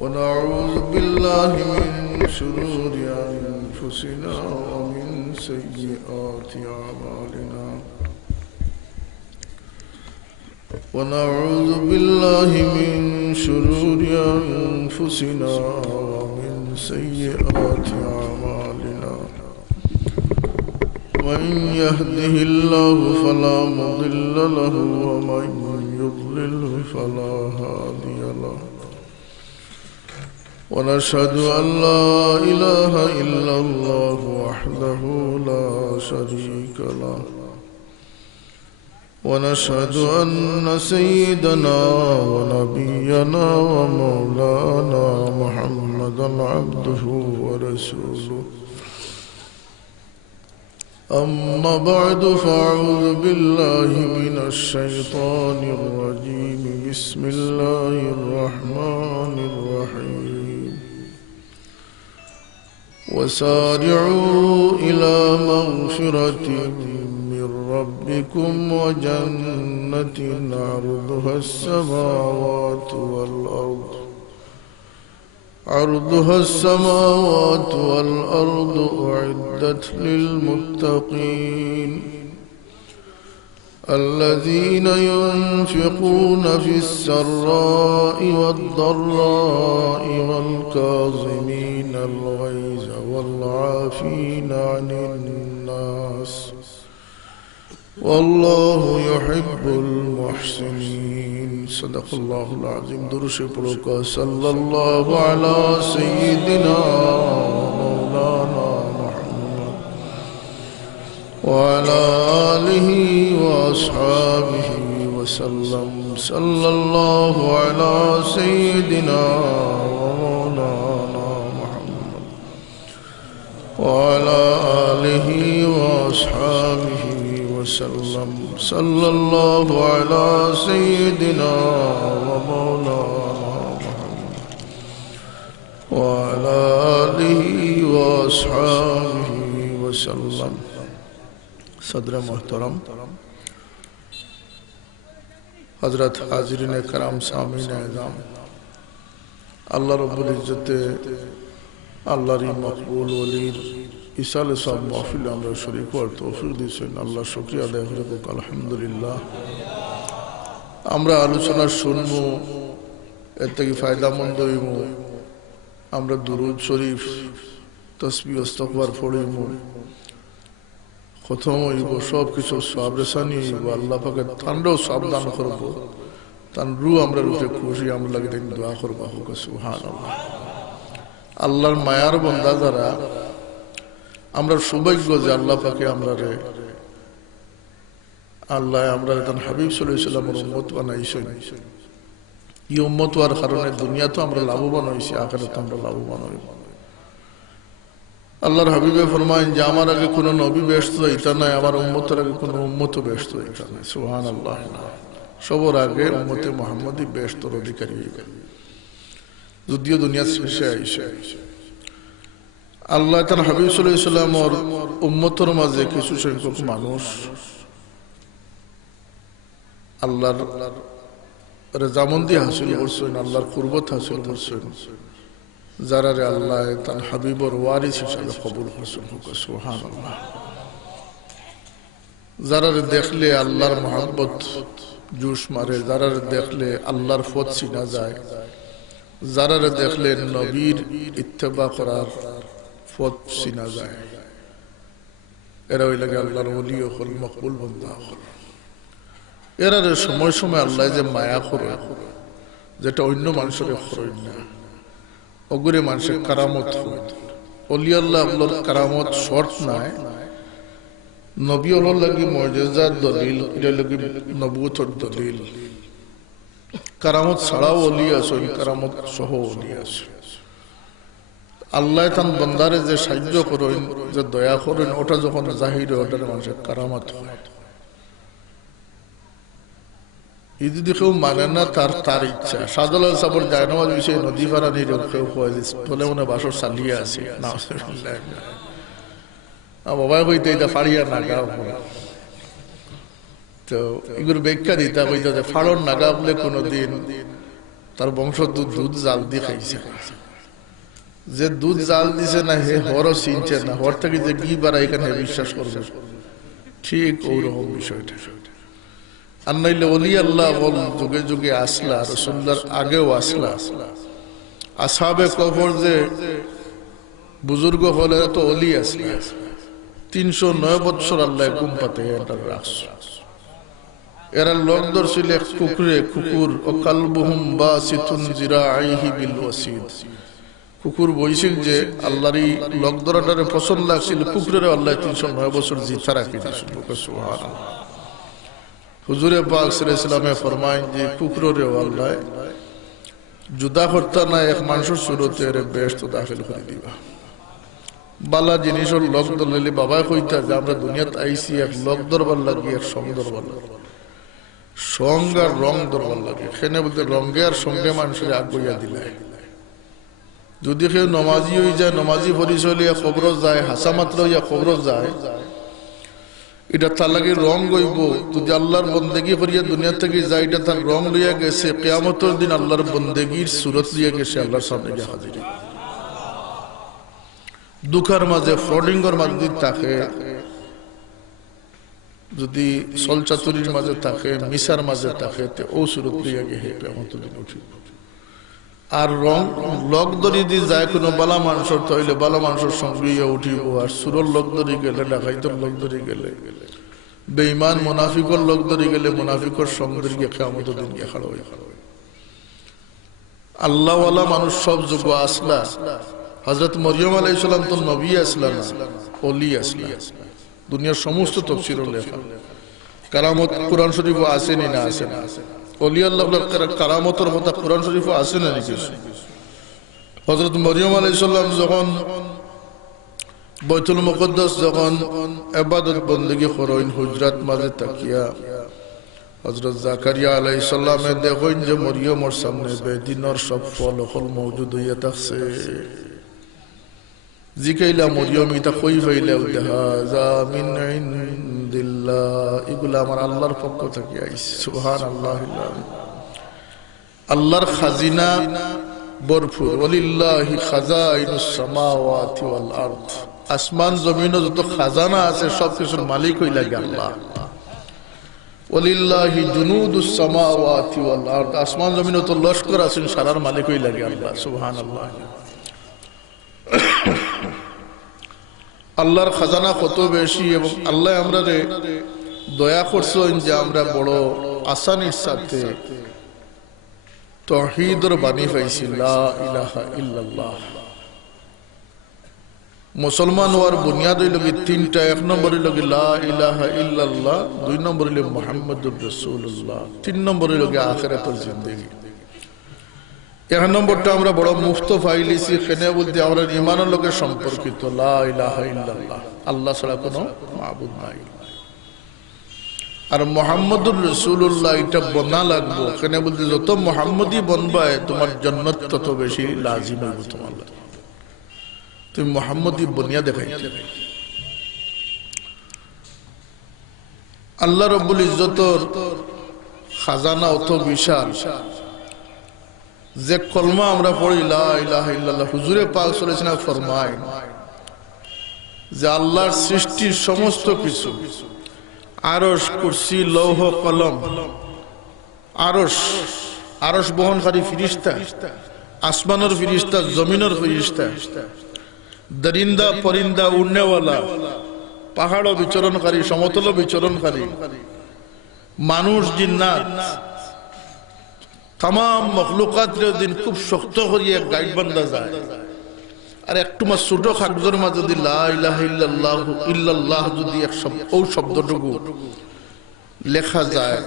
ونعوذ بالله من شرور أنفسنا ومن سيئات أعمالنا ونعوذ بالله من شرور أنفسنا ومن سيئات أعمالنا من يهده الله فلا مضل له ومن يضلل فلا هادي له ونشهد أن لا إله إلا الله وحده لا شريك له ونشهد أن سيدنا ونبينا ومولانا محمدا عبده ورسوله أما بعد فأعوذ بالله من الشيطان الرجيم بسم الله الرحمن الرحيم وسارعوا إلى مغفرة من ربكم وجنة عرضها السماوات والأرض أعدت للمتقين الذين ينفقون في السراء والضراء والكاظمين الغيظ والعافين عن الناس والله يحب المحسنين صدق الله العظيم درش پڑھو صلى الله على سيدنا مولانا محمد وعلى آله وأصحابه وسلم صلى الله على سيدنا مولانا محمد وعلى آله وأصحابه وسلم صلى الله على سيدنا ومولانا محمد وعلى آله وأصحابه وسلم صدر محترم حضرت حاضرین کرام سامعین اعظام اللہ رب العزت আল্লাহর মকবুল ওলির ইসালে সব মাহফিল আমরা শরীক হওয়ার তৌফিক দিয়েছেন আল্লাহ শুকরিয়া আদায় করে আলহামদুলিল্লাহ আমরা আলোচনা শুনব এর থেকে ফায়দামন্দ হইব আমরা দুরূদ শরীফ তাসবিহ ইস্তিগফার পড়িব খতম হইব সব কিছু সওয়াব রেসানি হইব আল্লাহ পাকের তান্ডও সাবধান করব তান রু আমরা রূপে খুশি আমরা লাগে দিন দোয়া করব সুবহানাল্লাহ আল্লাহর মায়ার বান্দা যারা আমরা সৌভাগ্য যে আল্লাহ পাকে আমরা রে আল্লাহ আমরা তার হাবিব সাল্লাল্লাহু আলাইহি ওয়াসাল্লামের উম্মত বানাইছেন এই উম্মত হওয়ার কারণে দুনিয়া তো আমরা লাভবান হইছি আখিরাতে আমরা লাভবান হইব আল্লাহর হাবিবে ফরমায়েন যে আমার আগে কোনো নবী ব্যস্ত হইতা নাই আমার উম্মতের আগে কোনো উম্মতও ব্যস্ত হইতা নাই সুবহানাল্লাহ সবার আগে উম্মতে মুহাম্মদী ব্যস্তর অধিকারী হইবে যদিও দুনিয়া শেষে আইসে আল্লাহ তার হাবিব সাল্লাল্লাহু আলাইহি ওয়াসাল্লামের উম্মতের মাঝে কিছু সংখ্যক মানুষ আল্লাহর রেজামন্দি হাসিল করছেন আল্লাহর কুরবত হাসিল করছেন যারা রে আল্লাহ তার হাবিবর ওয়ারিস হিসাবে কবুল করছেন সুবহানাল্লাহ যারা রে দেখলে আল্লাহর মহব্বত জোশ মারে যারা রে দেখলে আল্লাহর পথ চিনা যায় যারা দেখলে নবীর ইত্তেবা করার পথ চিনা যায় এরা ওই লাগে আল্লাহর ওলি হল মকবুল বান্দা হল এরা সময় সময় আল্লাহ যে মায়া করে যেটা অন্য মানুষের করেন না অগুরে মানুষের কারামত হয় অলি আল্লাহ আল্লাহর কারামত শর্ট নাই নবী হল লাগি মুজিজাত দলিল এটা লাগি নবুয়তের দলিল কারামত ছাড়াও ওলি আছে কারামত সহ ওলি আছে আল্লাহ তান বান্দারে যে সাহায্য করেন যে দয়া করেন ওটা যখন জাহির হয় ওটার মানুষের কারামত হয় এই যদি কেউ মানে না তার ইচ্ছা সাদুল সাবর জায়নামাজ বিষয়ে নদী পাড়া নিয়ে কেউ বলে মনে বাসর চালিয়ে আছে না বাবা কইতে এটা ফাড়িয়া না গাও তো এগুলো ব্যাখ্যা দিতে কইতে যে ফাড়ন না গাবলে কোনোদিন তার বংশ দুধ জাল দিয়ে খাইছে। যে দুধ জাল দিছে না হে হরও চিনছে না, হর থেকে যে কি বাড়া এখানে বিশ্বাস করবে, ঠিক ওরকম বিষয়টা। আর নাইলে ওলি আল্লাহ বল যুগে যুগে আসলা, রাসূলুল্লাহর আগেও আসলা। আসহাবে কফর যে বুজুর্গ হলে তো অলি আসলা, 309 বছর আল্লাহ কুম্পাতে এটা রাখছে। এরা লোক ধরছিল কুকুরে, কুকুর ও কালবুহুম বাসিতুন জিরাইহি বিল ওয়াসিদ। কুকুর বইছিল যে আল্লাহরই লোক ধরাটারে পছন্দ লাগছিল, কুকুরের আল্লাহ 309 বছর জিতা রাখি দিয়েছিল। সুবহানাল্লাহ। হুজুরে পাক সাল্লাল্লাহু আলাইহি ওয়াসাল্লামে ফরমায় যে কুকুরের আল্লাহ জুদা করতা না এক মানুষের সুরতে এর বেহেশত দাখিল করে দিবা। বালা জিনিসের লোক ধরলে বাবা কইতা যে আমরা দুনিয়াতে আইছি এক লোক ধরবার লাগি, এক সঙ্গ ধরবার লাগে, সঙ্গ আর রং ধরবার লাগে। এখানে বলতে রঙে আর সঙ্গে মানুষের আগুইয়া দিলে। যদি কেউ নমাজি হয়ে যায়, নমাজি পরিচয় লিয়া খবর যায়, হাসা মাত্র ইয়া খবর যায়, এটা তার লাগে রং গইব। যদি আল্লাহর বন্দেগি করিয়া দুনিয়া থেকে যায়, এটা তার রং লইয়া গেছে, কিয়ামতের দিন আল্লাহর বন্দেগির সুরত লইয়া গেছে, আল্লাহর সামনে গিয়ে হাজির। দুঃখের মাঝে ফ্রডিংয়ের মাঝে থাকে, যদি সলচাতুরির মাঝে থাকে, মিশার মাঝে থাকে, ও সুরত লইয়া গিয়ে কিয়ামতের দিন উঠিব। আর রং লক দরি দিয়ে যায় কোনো বালা মানুষের, তাইলে বালা মানুষের সঙ্গে উঠিব। আর সুরর লোক ধরি গেলে, ডাকাইতর লোক ধরি গেলে, বেঈমান মুনাফিকর লোক ধরি গেলে, মুনাফিকর সঙ্গে গিয়ে কিয়ামতের দিন গিয়ে খাড়া হয়ে। আল্লাহওয়ালা মানুষ সব যোগ্য আসলা। হযরত মরিয়ম আলাইহিস সালাম তো নবী আসলা না, ওলি আসলা। দুনিয়ার সমস্ত তাফসীর লেখা কারামত কুরআন শরীফে আছে নি না আছে না? ওলি আল্লাহর কারামতের কথা কুরআন শরীফে আছে না নাকি? হযরত মরিয়ম আলাইহিস সালাম যখন বাইতুল মুকদ্দাস যখন ইবাদত বندگی করেন, হুজরাত মাঝে তাকিয়া হযরত জাকারিয়া আলাইহিস সালামে দেখেন যে মরিয়মের সামনে বেদিনের সব ফল ফল মওজুদ হইয়া থাকছে। জিকাইলা মরিয়ম ইতা কই ফাইলা হাযা মিন ইনদিল্লাহ, এগুলা আমার আল্লাহর পক্ষ থেকে আইছে। সুবহানাল্লাহ। আল্লাহর খাজিনা ভরপুর। ওয়ালিল্লাহি খাজাইনুস সামাওয়াতি ওয়াল আরদ, আসমান জমিনে যত খাজানা আছে সব কিছুর মালিক হইলা আল্লাহ। ওয়ালিল্লাহি জুনুদুস সামাওয়াতি ওয়াল আরদ, আসমান জমিনে তো লস্কর আছেন, সারার মালিক হইলা আল্লাহ। সুবহানাল্লাহ। আল্লাহর খাজানা কত বেশি, এবং আল্লাহ আমরা দয়া করছেন যে আমরা বড় আসানির সাথে তাওহীদের বাণী পাইছি, লা ইলাহা ইল্লাল্লাহ। মুসলমান হওয়ার বুনিয়াদ হইল তিনটা। এক নম্বর হইল লা ইলাহা ইল্লাল্লাহ, 2 নম্বর হইল মুহাম্মাদুর রাসূলুল্লাহ, 3 নম্বর হইল আখিরাতের জিন্দেগি। 1 নম্বরটা আমরা বড় মুফত ফাইলিছি, কেন বলতে আমরা ঈমানের লোকের সম্পর্কিত, লা ইলাহা ইল্লাল্লাহ, আল্লাহ ছাড়া কোনো মাবুদ নাই। আর মুহাম্মাদুর রাসূলুল্লাহ এটা বনা লাগবো, কেন বলতে যত মুহাম্মদী বনবায় তোমার জান্নাত তত বেশি লাজিম হইব তোমার। তুমি মুহাম্মদী বনিয়া দেখাইতে। আল্লাহ রাব্বুল ইজ্জতের খাজানা অত বিশাল যে কলমা আমরা পড়ি লা ইলাহা ইল্লাল্লাহ, হুজুরে পাক সাল্লাল্লাহু আলাইহি ওয়াসাল্লাম ফরমায় যে আল্লাহর সৃষ্টির সমস্ত কিছু, আরশ, কুরসি, লৌহ কলম, আরশ বহনকারী ফিরিস্তা, আসমানের ফিরিস্তা, জমিনের ফিরিস্তা, দরিন্দা পরিন্দা, উড়নেওয়ালা, পাহাড় বিচরণকারী, সমতল বিচরণকারী, মানুষ, জিন্নাত, তাম মখলুকাতের দিন খুব শক্ত করিয়া গাইড বান্ধা যায়। আর একটু মা ছোট কাগজের মা যদি লা ইলাহা ইল্লাল্লাহ যদি ও শব্দটুকু লেখা যায়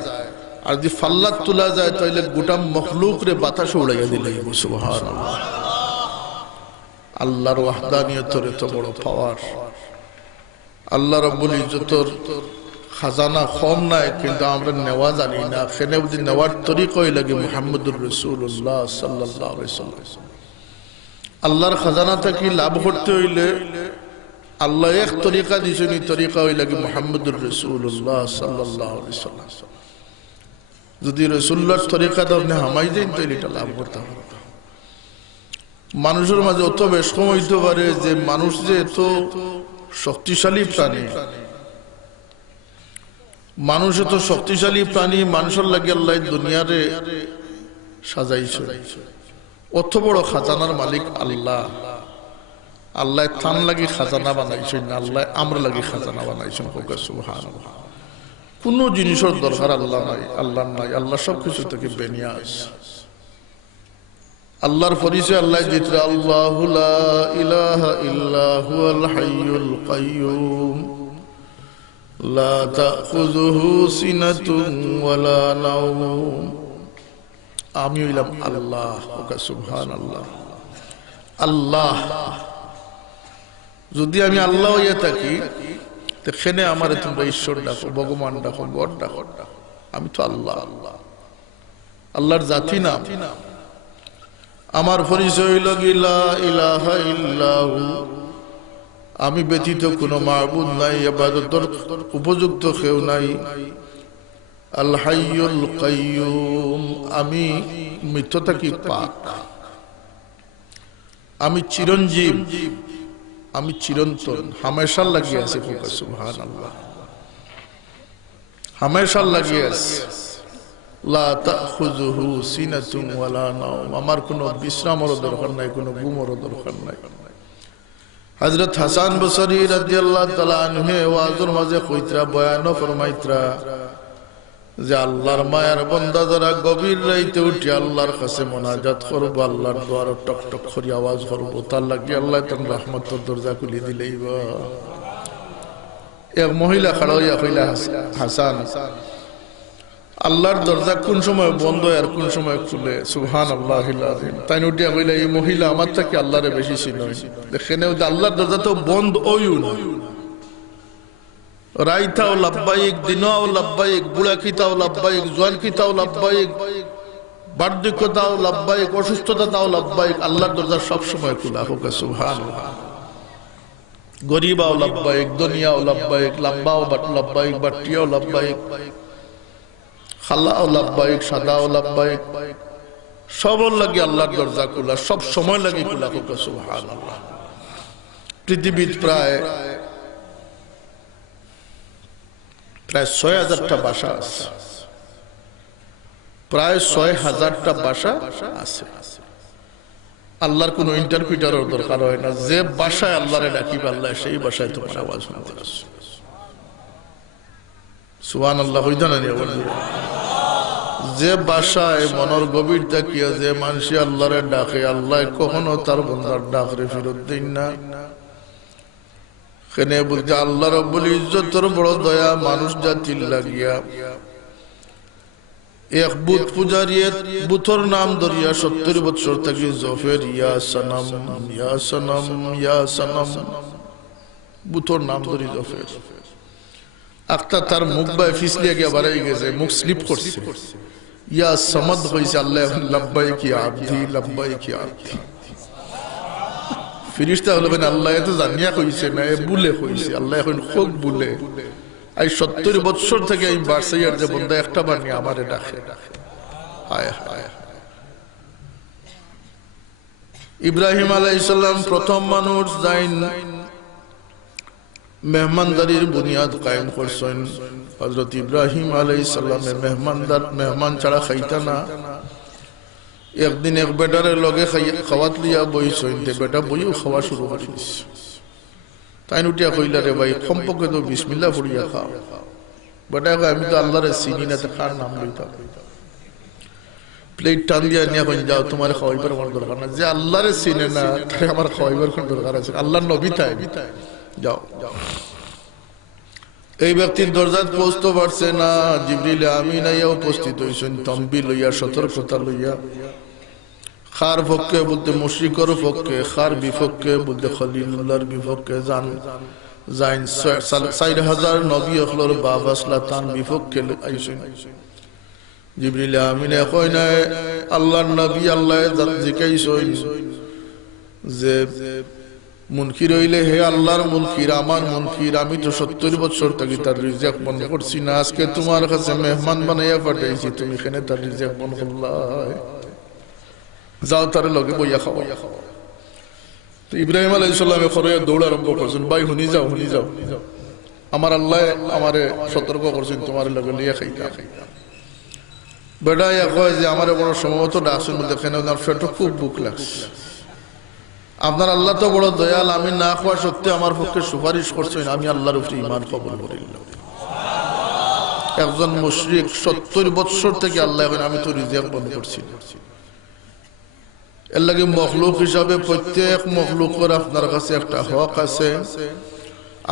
আর যদি ফাল্লাত তোলা যায়, তাহলে গোটা মখলুক রে বাতাসে উড়াইয়া দিলে। সুবহানাল্লাহ। আল্লাহর ওয়াহদানিয়তের এত বড় পাওয়ার। আল্লাহ রাব্বুল ইজ্জতের খাজানা কম নাই, কিন্তু আমরা নেওয়া জানি না। সেনে যদি নেওয়ার তরিকাই লাগে মুহাম্মদুর রাসূলুল্লাহ সাল্লাল্লাহু আলাইহি ওয়াসাল্লাম। আল্লাহর খাজানা থেকে লাভ করতে হইলে আল্লাহ এক তরিকা দিয়েছেন, এই তরিকা হইল লাগে মুহাম্মদুর রাসূলুল্লাহ সাল্লাল্লাহু আলাইহি ওয়াসাল্লাম। যদি রাসূলুল্লাহর তরিকাটা আপনি হামাই দেন তাহলে এটা লাভ করতাম। মানুষের মাঝে অত বেশকম হইতে পারে যে মানুষ যে এত শক্তিশালী প্রাণী, মানুষ এত শক্তিশালী প্রাণী, মানুষের লাগে আল্লাহ দুনিয়ারে সাজাইছে। অত বড় খাজানার মালিক আল্লাহ। আল্লাহ থান লাগি খাজানা বানাইছেন না, আল্লাহ আমরা লাগি খাজানা বানাইছেন। সুবহানাল্লাহ। কোন জিনিসের দরকার আল্লাহ নাই, আল্লাহ নাই, আল্লাহ সবকিছু থেকে বেনিয়াজ। আল্লাহর পরিচয় আল্লাহ দিতে, আল্লাহু লা ইলাহা ইল্লা হুয়াল হাইয়ুল কাইয়্যুম লা তাখুযুহু সিনাতুন ওয়ালা নাওম। আমি হইলাম আল্লাহ। সুবহানাল্লাহ। আল্লাহ যদি আমি আল্লাহ হইয়া থাকি সেখানে আমার তোমরা ঈশ্বর ডাকো, ভগবান ডাকো, গড ডাকো। আমি তো আল্লাহ। আল্লাহর জাতি নাম। আমার পরিচয় হইল লা ইলাহা ইল্লাহু, আমি ব্যতীত কোনো মাবুদ নাই, ইবাদতের উপযুক্ত কেউ নাই। আল হাইয়ুল কাইয়্যুম, আমি মৃত থাকি পাক। আমি চিরঞ্জীব, আমি চিরন্তন, হামেশা লাগিয়ে আছে। সুবহানাল্লাহ। হামেশা লাগিয়ে আছে। লা তাখুযুহু সিনাতুন ওয়ালা নাওম, আমার কোনো বিশ্রামের দরকার নাই, কোনো ঘুমের দরকার নাই। হযরত হাসান বসরি রাদিয়াল্লাহু তাআলা আনহু ওয়াজের মাঝে কইতরা, বয়ান ফরমাইতরা যে আল্লাহর মায়ার বান্দা যারা গভীর রাইতে উঠে আল্লাহর কাছে মোনাজাত করব, আল্লাহর দুয়ার টক টক করে আওয়াজ করব, তার লাগি আল্লাহ তার রহমতের দরজা খুলে দিলেইব। এক মহিলা খাড়া হইয়া কইলা, হাসান, আল্লাহর দরজা কোন সময় বন্ধ আর কোন সময় খুলে? সুবহানাল্লাহিল আযীম। তাই উঠিয়া কইলা, এই মহিলা আমার থেকে আল্লাহরে বেশি চিনই। দেখেন আল্লাহর দরজা তো বন্ধ হইও না। রাইতাও লাব্বাইক, দিনাও লাব্বাইক, বুড়াকিতাও লাব্বাইক, জোয়ানকিতাও লাব্বাইক, বার্ধক্যতাও লাব্বাইক, অসুস্থতাও লাব্বাইক। আল্লাহর দরজা সব সময় খোলা হোক। সুবহানাল্লাহ। গরিবাও লাব্বাইক, দুনিয়াও লাব্বাইক, লম্বাও লাব্বাইক, বাটিয়াও লাব্বাইক, খালাও লাব্বাইক, সাদাও লাব্বাইক, সবার লাগে আল্লাহর দরজা খোলা, সব সময় লাগে খোলা হোক। সুবহানাল্লাহ। পৃথিবীর প্রায় ৬,০০০টা ভাষা আছে, প্রায় ৬,০০০টা ভাষা আছে। আল্লাহর কোন ইন্টারপ্রিটারের দরকার হয় না। যে ভাষায় আল্লাহরে ডাকিবে আল্লাহ সেই ভাষায় তোমার আওয়াজ শুনতে আসে। সুবহানাল্লাহ। হইতা না যে ভাষায় মনের গভীর থাকিয়া যে মানুষ আল্লাহরে ডাকে, আল্লাহ কখনো তার বন্দার ডাকরে ফেরত দেন না। কেন বলতে আল্লাহ রাব্বুল ইজ্জতের বড় দয়া মানুষ জাতির লাগিয়া এক বুত পূজারিয়ে বুতর নাম ধরিয়া ৭০ বছর থাকি জফের ইয়া সনম ইয়া সনম ইয়া সনম, বুতর নাম ধরি জফের। একটা তার মুখ বাই ফিসলিয়া গিয়া বাড়াই গেছে, মুখ স্লিপ করছে। ইয়া সমদ হইছে আল্লাহ লাব্বাইক ইয়া আবদি, লাব্বাইক ইয়া আবদি। ফিরিস্তা বলবেন আল্লাহ তো জানিয়া কইছে না, এ বুলে কইছে। আল্লাহ এখন খুব বুলে। এই ৭০ বছর থেকে এই বারসাইয়ার যে বন্ধা একটা বার নিয়ে আমারে ডাকে। হায় হায়। ইব্রাহিম আলাইহিস সালাম প্রথম মানুষ যাইন মেহমানদারির বুনিয়াদ কায়েম করছেন। হযরত ইব্রাহিম আলাইহিস সালামের মেহমান ছাড়া খাইতা না। একদিন এক বেটারের লগে খাওয়াত লিয়া বইছেন, বেটা বইও খাওয়া শুরু করে দিছে। তাই উঠিয়া কইলা, রে ভাই কমপক্ষে তো বিসমিল্লাহ পড়িয়া খাও। বেটা আমি তো আল্লাহরে চিনি না, কার নাম লইতাম? প্লেট টান দিয়া নিয়া কইন, যাও তোমার খাওয়াইবার কোনো দরকার না। যে আল্লাহরে চিনে না তাই আমার খাওয়াইবার কোন দরকার আছে? আল্লাহর নবী তাই, যাও। এই ব্যক্তির দরজাত পৌঁছতে পারছে না, জিবরিল আমিন আইয়া উপস্থিত হইছেন তম্বি লইয়া, সতর্কতা লইয়া। খার পক্ষে বলতে মুশরিকর পক্ষে, খার বিপক্ষে বলতে খলিলুল্লাহর বিপক্ষে যান যাইন। ৪,০০০ নবী অখলর বাপ আসলা তান বিপক্ষে আইছেন। জিবরিল আমিন কই না, আল্লাহর নবী আল্লাহ জিকাইছেন যে মুনকির হইলে হে আল্লাহর মুনকির, আমার মুনকির, আমি তো 70 বছর থেকে তার রিজিক বন্ধ করছি না, আজকে তোমার কাছে মেহমান বানাইয়া পাঠাইছি, তুমি এখানে তার রিজিক বন্ধ করলাই, যাও তার লগে বইয়া খাওয়া। তো ইব্রাহিম আলাইহিস সালামে খরে দৌড় আরম্ভ করছেন, ভাই হুনি যাও, হুনি যাও, আমার আল্লাহ আমারে সতর্ক করছেন তোমার লগে লিয়া খাইতা। বেটা কয় যে আমার বড় সম্ভবত ডাকছেন, দেখেন ওনার পেটে খুব ভুক লাগছে, আপনার আল্লাহ তো বড় দয়াল, আমি না খাওয়া সত্যি আমার পক্ষে সুপারিশ করছেন, আমি আল্লাহর উপরে ঈমান কবুল করিলাম। একজন মুশরিক 70 বছর থেকে আল্লাহ এখন আমি তো রিজিক বন্ধ করছি। এর লাগে মখলুক হিসাবে প্রত্যেক মখলুকের আপনার কাছে একটা হক আছে,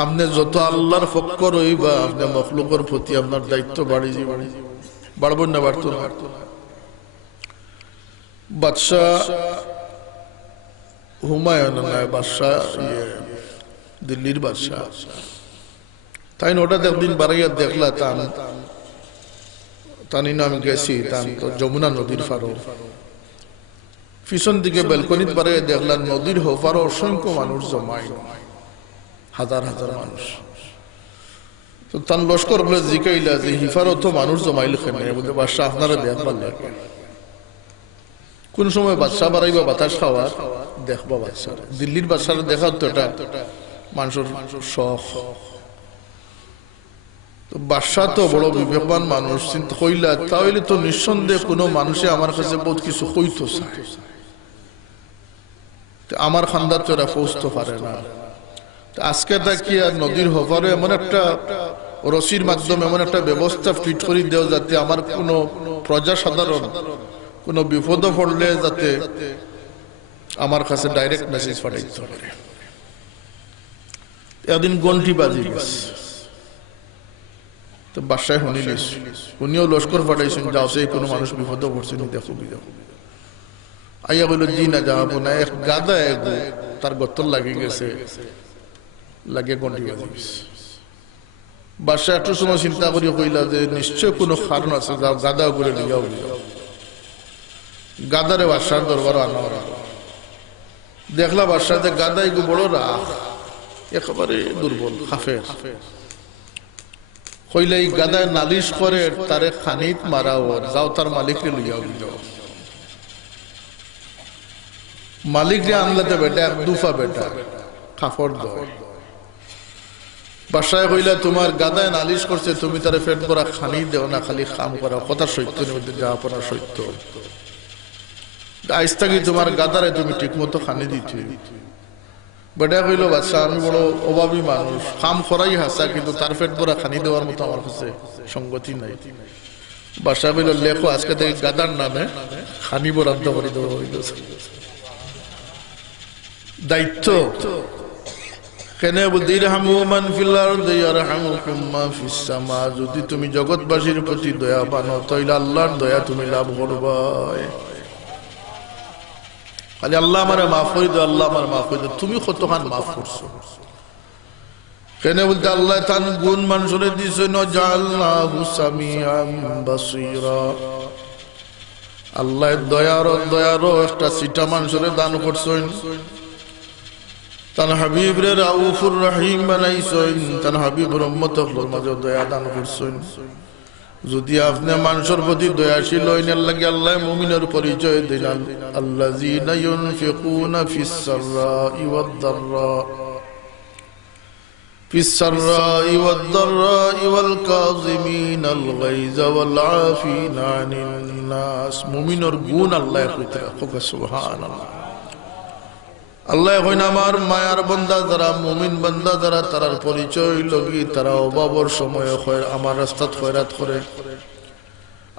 আপনি যত আল্লাহর পক্ষ রইবা আপনি মখলুকের প্রতি আপনার দায়িত্ব বাড়ি যাবে, বাড়বেন না, বাড়তো না। বাদশাহ হুমায়ুন বাদশাহ, দিল্লির বাদশাহ, তাই ওটা একদিন বাড়াইয়া দেখলা তানি না, আমি গেছি তো যমুনা নদীর ফারো, পিছন দিকে ব্যালকনিত বাড়াইয়া দেখলাম নদীর হোপারও অসংখ্য মানুষ জমাই, হাজার হাজার মানুষ। তো তার লস্কর বলে জিকাইলা যে হিফারও তো মানুষ জমাইল কেন, বলতে বাদশাহ আপনারা দেখবার লাগে, কোন সময় বাদশাহ বাড়াইবা বাতাস খাওয়ার দেখবা বাদশাহ, দিল্লির বাদশাহ দেখার তো এটা মানুষের শখ। তো বাদশাহ তো বড় বিবেকবান মানুষ, চিন্তা কইলা তাহলে তো নিঃসন্দেহে কোনো মানুষে আমার কাছে বহুত কিছু কইতো চায়, আমার খান্দার তো এরা পৌঁছতে পারে না। আজকে তা কি আর নদীর হপারে এমন একটা রশির মাধ্যমে এমন একটা ব্যবস্থা ফিট করে দেও যাতে আমার কোনো প্রজা সাধারণ কোনো বিপদ পড়লে যাতে আমার কাছে ডাইরেক্ট মেসেজ পাঠাইতে পারে। একদিন গন্টি বাজি গেছে, তো বাসায় শুনিলিস, উনিও লস্কর পাঠাইছেন, যাও সেই কোনো মানুষ বিপদ পড়ছে নি দেখো, বিদাও আইয়া বলল জি না যাবো না, এক গাদা তার গত্তর লাগিয়ে গেছে, লাগিয়ে গন্টি বাজি গেছে। বাদশাহ একটু সময় চিন্তা করি কইলা যে নিশ্চয় কোনো কারণ আছে, যাও গাদা করে লিয়াও, গাদারে বাদশার দরবার আনা, দেখলা বাদশাহ গাদা এগু বড় রাখ, একেবারে দুর্বল কাফের, কইলা এই গাদায় নালিশ করে তারে খানিত মারাও, যাও তার মালিককে লিয়াও, মালিকরে আনলাতে বেটা এক দুফা বেটা কাপড় দয়। বাসায় কইলা তোমার গাদায় নালিশ করছে, তুমি তারে পেট ভরা খানি দেও না, খালি কাম করা, কথা সত্য নিতে যা পড়া সত্য, আজ থাকি তোমার গাদারে তুমি ঠিক মতো খানি দিচ্ছি। বেটা কইল বাদশাহ আমি বড় অভাবী মানুষ, কাম করাই হাসা, কিন্তু তার পেট ভরা খানি দেওয়ার মতো আমার কাছে সঙ্গতি নাই। বাদশাহ কইল লেখো আজকে থেকে গাদার নামে খানি বরাদ্দ করে দেওয়া হইল, দায়িত্ব কেন যদি তুমি জগৎবাসীর প্রতি দয়া পানো তাইলে আল্লাহর দয়া তুমি লাভ করবা। খালি আল্লাহ আমার মাফ করে দাও, আল্লাহ আমার মাফ করে দাও, তুমি কতখান মাফ করছো কেন বলতে আল্লাহ তার গুণ মানুষের দিছে, আল্লাহ দয়ারও একটা সিটা মানুষের দান করছেন, তার হাবিব রে রাউফুর রহিম বানাইছেন, তার হাবিবুর উম্মতের মাঝে দয়া দান করছেন। যদি আপনি মানুষের প্রতি দয়াশীল হইনের লাগে আল্লাহ মুমিনের পরিচয় দিলেন, আল্লাযীনা ইউনফিকুনা ফিস সাররাই ওয়াদ দাররা, ফিস সাররাই ওয়াদ দাররাই ওয়াল কাযিমিনাল গায়যা ওয়াল আফিনা আনিন নাস। মুমিনের গুণ আল্লাহ কইতে রাখো, সুবহানাল্লাহ। আল্লাহ কইন আমার মায়ার বান্দা যারা, মুমিন বান্দা যারা, তারার পরিচয় লগি তারা অভাবর সময় আমার রাস্তাত খয়রাত করে,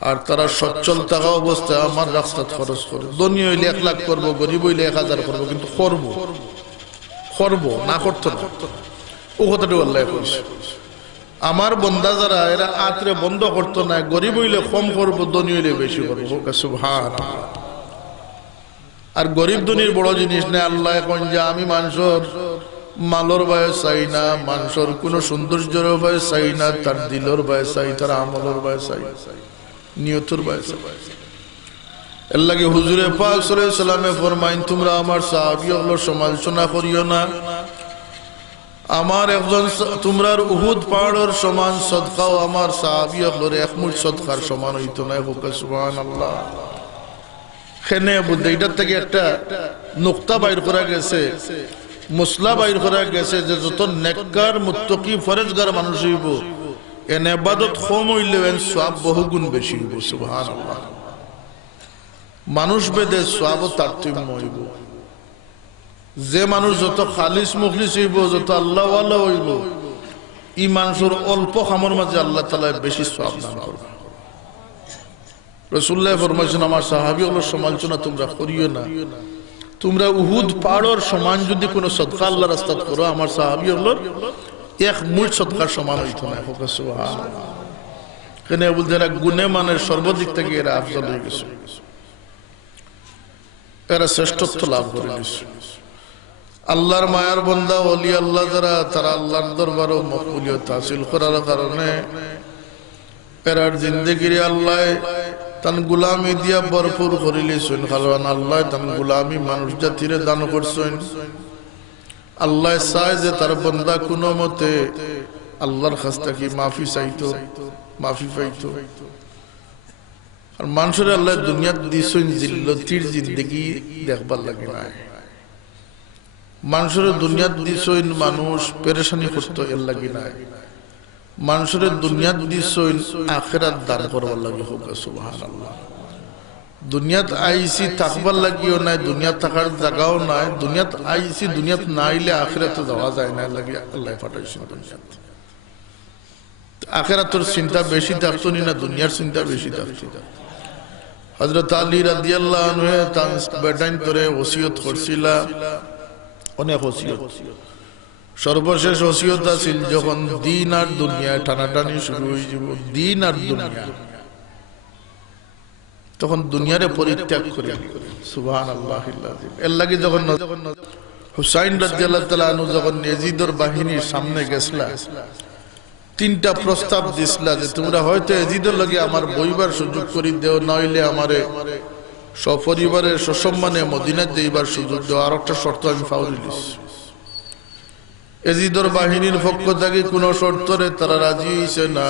আর তারা সচ্ছল থাকা অবস্থায় আমার রাস্তাত খরচ করে। ধনী হইলে 1 লাখ করবো, গরিব হইলে 1000 করবো, কিন্তু করবো না, করতো না, ও কথাটা আল্লাহ কইছে। আমার বন্দা যারা এরা আত্রে বন্ধ করতো না, গরিব হইলে কম করবো, ধনী হইলে বেশি করবো, সুবহানাল্লাহ। আর গরিব ধনীর বড় জিনিস নেই। আল্লাহ এখন যে আমি মানুষের মালর ভয়ে চাই না, মানুষের কোন সৌন্দর্যের ভয়ে চাই না, তার দিলর ভয়ে চাই, তার আমলের ভয়ে চাই, নিয়তর ভয়ে চাই। এর লাগে হুজুরে পাক সাল্লাল্লাহু আলাইহি সাল্লামে ফরমাইন তোমরা আমার সাহাবীদের সমালোচনা করিও না। আমার একজন তোমরা উহুদ পাহাড়ের সমান সদকাও আমার সাহাবীদের এক মুঠ সদকার সমান হইতো না। সুবহানাল্লাহ। খেনে বুদ্ধ এটার থেকে একটা নুকতা বাইর করা গেছে, মসলা বাইর করা গেছে যে যত নেককার মুত্তাকি ফরজগার মানুষ হইব এন ইবাদত কম হইলে এন সওয়াব বহুগুণ বেশি হইব। সুবহানাল্লাহ। মানুষ ভেদে সওয়াব তারতম্য হইব। যে মানুষ যত খালিস মুখলিস হইব, যত আল্লাহওয়ালা হইব, ই মানুষের অল্প খামর মাঝে আল্লাহ তাআলা বেশি সওয়াব দান করবে। রাসূলুল্লাহ ফরমাইছেন আমার সাহাবীদের সমালোচনা তোমরা করিও না। তোমরা উহুদ পাহাড়ের সমান যদি কোনো সদকা আল্লাহর রাস্তায় করো আমার সাহাবীদের এক মুঠ সদকার সমান হইতো না। সুবহানাল্লাহ। কেন বলতে এরা গুণে মানের সর্বদিক থেকে এরা আফজল হয়ে গেছে, এরা শ্রেষ্ঠত্ব লাভ করে গেছে। আল্লাহর মায়ার বান্দা ওলি আল্লাহ যারা, তারা আল্লাহর দরবারে মকবুলিয়ত হাসিল করার কারণে এরার জিন্দেগির আল্লাহ তান গুলামি দিয়া ভরপুর করে লিয়েছেন। কারণ আল্লাহ তান গুলামি মানুষ জাতিরে দান করছেন। আল্লাহ চায় যে তার বান্দা কোনো মতে আল্লাহর কাছ থেকে মাফি চাইতো, মাফি পাইতো। আর মানুষের আল্লাহ দুনিয়াত দিছেন জিল্লতির জিন্দেগি দেখবার লাগে না। মানুষের দুনিয়াত দিছেন মানুষ পেরেশানি করতো এর লাগি না। মানুষের দুনিয়াত দিছেন আখিরাত দান করবার লাগি। হোক সুবহানাল্লাহ। দুনিয়াত আইসি থাকবার লাগিও নাই, দুনিয়াত থাকার জায়গাও নাই। দুনিয়াত আইসি, দুনিয়াত না আইলে আখিরাতে যাওয়া যায় না, লাগি আল্লাহ পাঠাইছেন দুনিয়াত। আখিরাতের চিন্তা বেশি থাকতো না, দুনিয়ার চিন্তা বেশি থাকতো। হযরত আলী রাদিয়াল্লাহু আনহু তার বেটাইন করে ওসিয়ত করছিল, অনেক ওসিয়ত। সর্বশেষ ওসিয়ত আছিল যখন দিন আর দুনিয়া টানাটানি শুরু হয়ে যাব, দিন আর দুনিয়া, তখন দুনিয়ারে পরিত্যাগ করে। সুবহানাল্লাহ। এর লাগি যখন হুসাইন রাদিয়াল্লাহু তাআলা আনহু যখন ইয়াজিদের বাহিনীর সামনে গেছলা, তিনটা প্রস্তাব দিছলা যে তোমরা হয়তো ইয়াজিদের লাগে আমার বইবার সুযোগ করে দেও, নইলে আমারে সপরিবারের সসম্মানে মদিনায় যাইবার সুযোগ দেও। আর একটা শর্ত আমি ফাউল দিছি। ইয়াজিদের বাহিনীর পক্ষ থেকে কোন শর্তরে তারা রাজি হইছে না।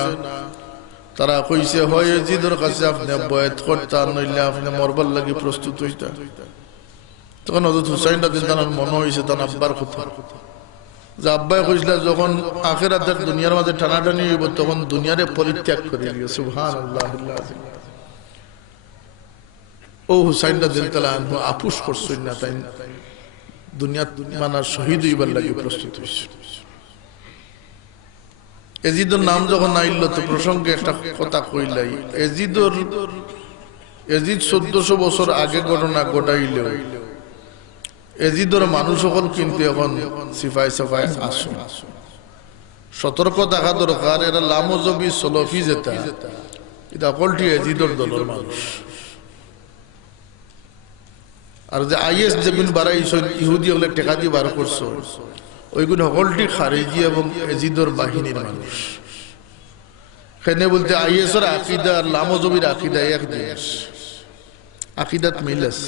তারা কইছে হয় ইয়াজিদের কাছে আপনি বয়াত করতেন, নইলে আপনি মরবার লাগি প্রস্তুত হইতেন। তখন হযরত হুসাইন রাদিয়াল্লাহু আনহু মনে হইছে তার আব্বার কথা, যে আব্বাই কইছিল যখন আখিরাতের দুনিয়ার মাঝে টানাটানি হইব তখন দুনিয়ারে পরিত্যাগ করে দিও। সুবহানাল্লাহ। ও হুসাইন রাদিয়াল্লাহু আনহু আপুস করছেন না, তাই দুনিয়া মানার শহীদ হইবার লাগি প্রস্তুত হইছে। ইয়াজিদের নাম যখন আইল তো প্রসঙ্গে একটা কথা কইলাই। ইয়াজিদ 1400 বছর আগে ঘটনা ঘটাইলেও ইয়াজিদের মানুষ সকল কিন্তু এখন সিফাই সাফাই আসে। সতর্ক থাকা দরকার। এরা লামজবি সলফি যেটা, এটা সকলটি ইয়াজিদের দলের মানুষ। আর যে আইএস যেগুন বাড়াইছেন, ইহুদি হলে টেকা দিয়ে বার করছো, ওইগুলো সকলটি খারেজি এবং ইয়াজিদের বাহিনীর মানুষ। কেন বলতে আইএস এর আকিদা আর লামজবির আকিদা এক জিনিস, আকিদাত মিলেস।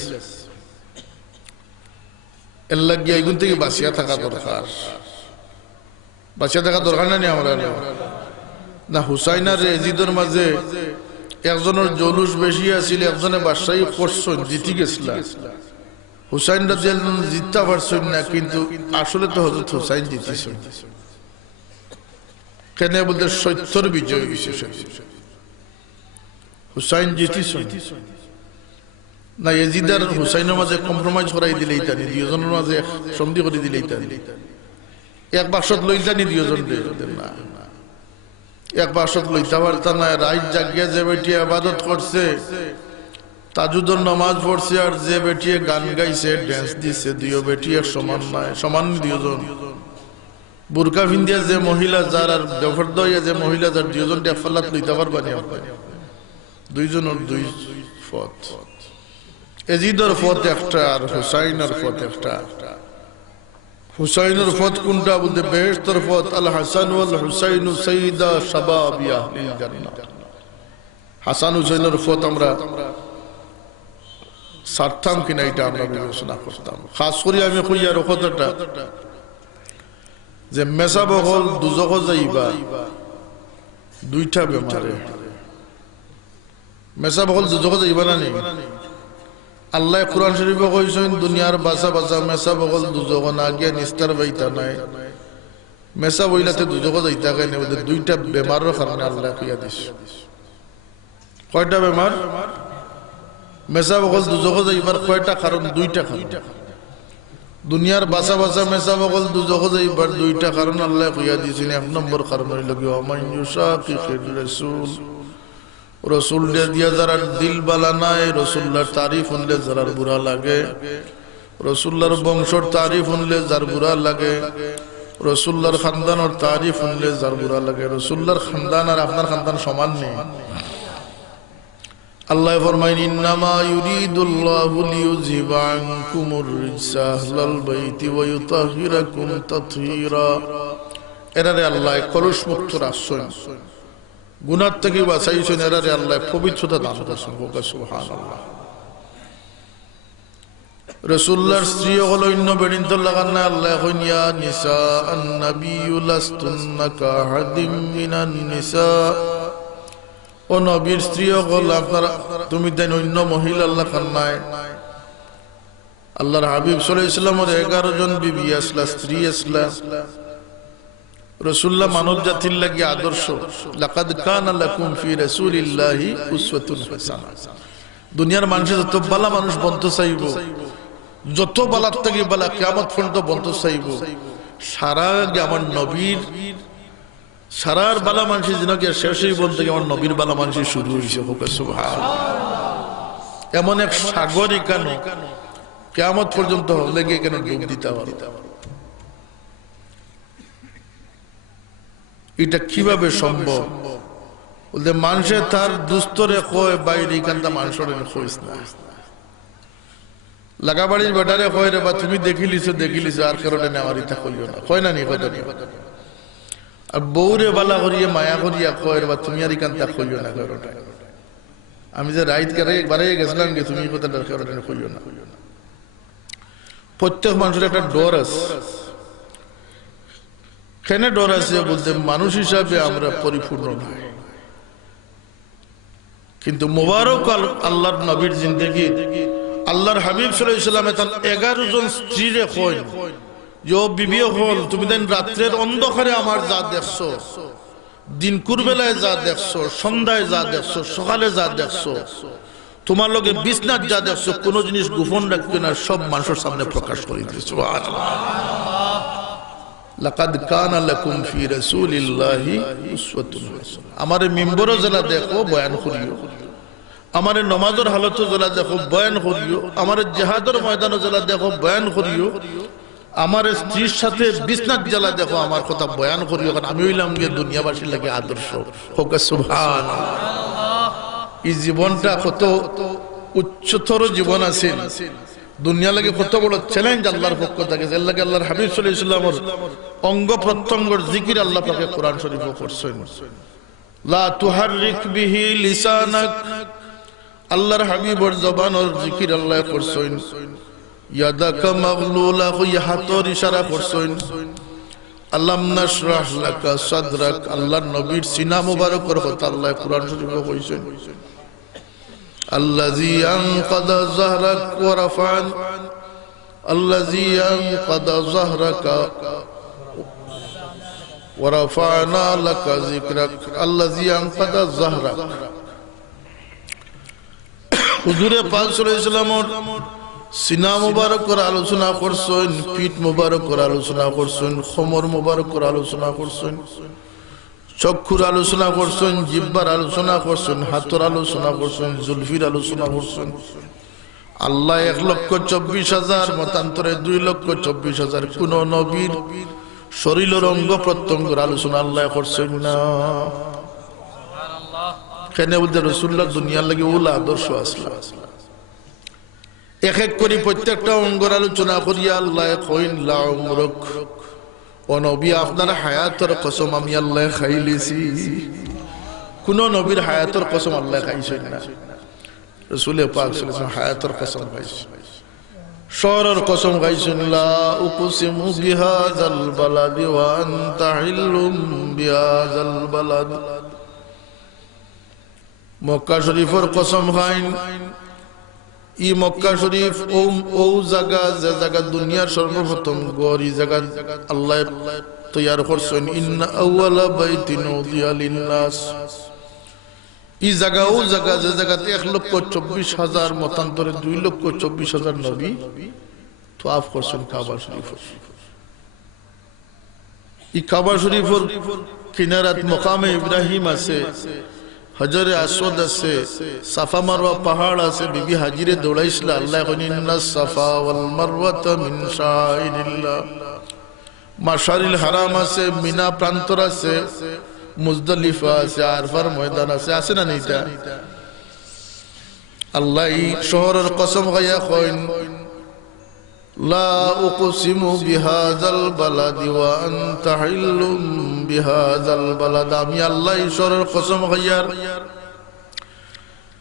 এর লাগিয়ে এগুন থেকে বাঁচিয়া থাকা দরকার। বাঁচিয়া থাকা দরকার না আমরা না। হুসাইন আর ইয়াজিদের মাঝে একজনের জলুস বেশি আছিল, একজনে বাদশাহী করছেন, জিতি গেছিল। হুসাইন রাদিয়াল্লাহু আনহু জিততে পারছেন না, কিন্তু আসলে তো হযরত হুসাইন জিতেছেন। কেন বলতে সত্যর বিজয় বিশেষ হুসাইন জিতেছেন না। ইয়াজিদ আর হুসাইনের মাঝে কম্প্রোমাইজ করাই দিলেই তানি, দুজনের মাঝে সন্ধি করে দিলেই তানি, এক বাক্সত লইতানি দুজন না, এক বাক্সত লইতে পারতা না। রাত জাগিয়া যে বেটিয়ে ইবাদত করছে, তাজুদের নামাজ পড়ছে, আর যে বেটিয়ে গান গাইছে, ড্যান্স দিছে, দুইও বেটি এক সমান নয়, সমান দুজন। বুরকা ভিন্দিয়া যে মহিলা যার আর বেফর্দ হইয়া যে মহিলা যার, দুজন ডেফাল্লাত লইতে পারবানি। দুইজনের দুই পথ। ইয়াজিদের পথ একটা আর হুসাইনের পথ একটা। হুসাইনের পথ কোনটা বলতে বেহেশতের পথ। আল হাসান ওয়াল হুসাইন সাইয়্যিদা শাবাবি আহলিল জান্নাহ। হাসান হুসাইনের পথ আমরা সারতাম কিনা এটা আমরা বিবেচনা করতাম। খাস করে আমি কইয়ার কথাটা যে মেসা বহল দুজক যাইবা দুইটা বেমারে, মেসা বহল দুজক যাইবা না নি? আল্লাহ কুরআন শরীফে কইছেন দুনিয়ার বাসা বাসা মেসা বহল দুজক না গিয়া নিস্তার বাইতা নাই, মেসা বইলাতে দুজক যাইতা কেন? ওদের দুইটা বেমারের কারণে আল্লাহ কইয়া দিছে। কয়টা বেমার? মেসা বগল দুজক যাইবার কয়টা কারণ? দুইটা কারণ। দুনিয়ার বাসা বাসা মেসা বগল দুজক যাইবার দুইটা কারণ আল্লাহ কইয়া দিয়েছেন। এক নম্বর কারণ হইল কি রাসূল, রসুল দিয়া যারা দিল বালা নাই, রসুল্লার তারিফ শুনলে যারা বুড়া লাগে, রসুল্লার বংশর তারিফ শুনলে যার বুড়া লাগে, রসুল্লার খানদানের তারিফ শুনলে যার বুড়া লাগে। রসুল্লার খানদান আর আপনার খানদান সমান নেই। আল্লাহ ফরমাইন ইন্নামা ইউরিদুল্লাহু লিইউযহিবা আনকুমুর রিজসা আহলাল বাইতি ওয়া ইউতাহহিরাকুম তাতহীরা। এরারে আল্লাহ কলুষ মুক্ত রাখছেন, গুনাহ থেকে বাঁচাইছেন, এরারে আল্লাহ পবিত্রতা দান করেছেন। সুবহানাল্লাহ। রাসূলুল্লাহর স্ত্রী হলো অন্য বেদিন তো লাগান না। আল্লাহ কইন ইয়া নিসা আন-নাবিয়্যু লাস্তুন্না কাহাদিম মিনান নিসা। ও নবীর স্ত্রী হল আপনারা, তুমি দেন অন্য মহিলা আল্লাহ খান্নায়। আল্লাহর হাবিব সাল্লাল্লাহু আলাইহি ওয়াসাল্লামের 11 জন বিবি আসলা, স্ত্রী আসলা। রাসূলুল্লাহ মানব জাতির লাগি আদর্শ। লাকাদ কানা লাকুম ফি রাসূলিল্লাহি উসওয়াতুন হাসানা। দুনিয়ার মানুষের যত বালা মানুষ বন্ধ চাইব, যত বালার থেকে বালা কিয়ামত পর্যন্ত বন্ধ চাইব, সারা আমার নবীর সারার বালা মানুষের যেন কি শেষ হই বলতে আমার নবীর বালা মানুষের শুরু হয়েছে। সুবহানাল্লাহ। এমন এক সাগরই কেন কিয়ামত পর্যন্ত হলে গিয়ে কেন ডুব দিতে পারো? এটা কিভাবে সম্ভব? বলতে মানুষে তার দুস্তরে কয় বাইরে কান্তা মানুষের কইস না, লাগাবাড়ির বেটারে কয় রে বা তুমি দেখিলিছ আর কারণে আমার ইচ্ছা কইও না, কয় না নি কথা নি? আর বউরে বালা করিয়ে মায়া করিয়া কয় বা তুমি আর কান্তা কইও না কারণে। আমি যে রাইত বাড়াইয়ে গেছিলাম গে তুমি কথাটার কারণে কইও না। প্রত্যেক মানুষের একটা ডর আছে। কেন ডর আছে? বলতে মানুষ হিসাবে আমরা পরিপূর্ণ নয়, কিন্তু মুবারক আল্লাহর নবীর জিন্দেগি আল্লাহর হাবিব সাল্লাল্লাহু আলাইহি ওয়াসাল্লাম তার 11 জন স্ত্রীরে কয় যে বিবি হল তুমি দেন রাত্রের অন্ধকারে আমার যা দেখছো, দিন কুরবেলায় যা দেখছো, সন্ধ্যায় যা দেখছো, সকালে যা দেখছো, তোমার লগে বিছনাত যা দেখছো, কোনো জিনিস গোপন রাখবে না, সব মানুষের সামনে প্রকাশ করে দিয়েছে। সুবহানাল্লাহ। লাকাদ কানা লাকুম ফি রাসূলিল্লাহি উসওয়াতুন হাসানাহ। আমারে মিম্বরে যারা দেখো বয়ান করিও, আমারে নামাজের হালতে যারা দেখো বয়ান করিও, আমারে জিহাদের ময়দানে যারা দেখো বয়ান করিও, আমার স্ত্রীর সাথে বিছনাত জ্বালা দেখো আমার কথা বয়ান করিও, কারণ আমি হইলাম গিয়ে দুনিয়াবাসীর লাগে আদর্শ। সুবহানাল্লাহ। এই জীবনটা কত উচ্চতর জীবন আছে, দুনিয়া লাগে কত বড় চ্যালেঞ্জ আল্লাহর পক্ষ থেকে। এর লাগে আল্লাহর হাবিব সাল্লাল্লাহু আলাইহি ওয়াসাল্লামের অঙ্গ প্রত্যঙ্গের জিকির আল্লাহ পাকে কোরআন শরীফে করছেন। লা তুহাররিক বিহি লিসানাক, আল্লাহর হাবিবের জবানের জিকির আল্লাহ করছেন। ইয়াদাকা মাগলুলা, কই হাতের ইশারা করছেন। আলাম নাশরাহ লাকা সাদরাক, আল্লাহর নবীর সিনা মুবারকের কথা আল্লাহ কোরআন শরীফে কইছেন। الذي أنقض ظهرك ورفعن الذي أنقض ظهرك ورفعنا لك ذكرك الذي أنقض ظهرك। হুজুরে পাক সাল্লাল্লাহু আলাইহি ওয়াসাল্লামের সিনা মুবারকের আলোচনা করছেন, পিঠ মুবারকের আলোচনা করছেন, খমর মুবারকের আলোচনা করছেন, চক্ষুর আলোচনা করছেন, জিহ্বার আলোচনা করছেন, হাতের আলোচনা করছেন, জুলফির আলোচনা করছেন। আল্লাহ 1,24,000 মতান্তরে 2,24,000 কোন নবীর শরীরের অঙ্গ প্রত্যঙ্গের আলোচনা আল্লাহ করছেন না। কেন বলতে রাসূলুল্লাহ দুনিয়ার লাগে ওলা আদর্শ আসলা। এক এক করে প্রত্যেকটা অঙ্গের আলোচনা করিয়া আল্লাহ কইন লা উমরুক, ও নবী আপনার হায়াতের কসম আমি আল্লাহ খাইলেছি। কোন নবীর হায়াতের কসম আল্লাহ খাইছেন না। রাসূল পাক সাল্লাল্লাহু আলাইহি ওয়াসাল্লাম হায়াতের কসম খাইছেন শহরের কসম খাইছেন লা উকসিমু বিহাযাল বালাদি ওয়া আনতা হিল্লুম বিহাযাল বালাদ মক্কা শরীফের কসম খাইন ই মক্কা শরীফ ও জায়গা যে জায়গা দুনিয়ার সর্বপ্রথম ঘর এই জায়গা আল্লাহ তৈয়ার করছেন ইন্না আউয়ালা বাইতিন উদিয়া লিন্নাস এই জায়গা ও জায়গা যে জায়গাতে 1,24,000 মতান্তরে 2,24,000 নবী তওয়াফ করছেন কাবা শরীফ এই কাবা শরীফের কিনারাত মাকামে ইব্রাহিম আছে হজরে আসওয়াদ আছে সাফা মারওয়া পাহাড় আছে বিবি হাজিরে দৌড়াইছিল আল্লাহ ইন্নাস সাফা ওয়াল মারওয়াতা মিন শাইরিল্লাহ মাশারিল হারাম আছে মিনা প্রান্তর আছে মুজদালিফা আছে আরফার ময়দান আছে আছে না নিটা আল্লাহ এই শহরের কসম খাইয়া কইন লা উকসিমু বিহাযাল বালাদি ওয়া আনতা হিল্লুম বিহাযাল বালাদ আমি আল্লাহ ঈশ্বরের কসম খাইয়া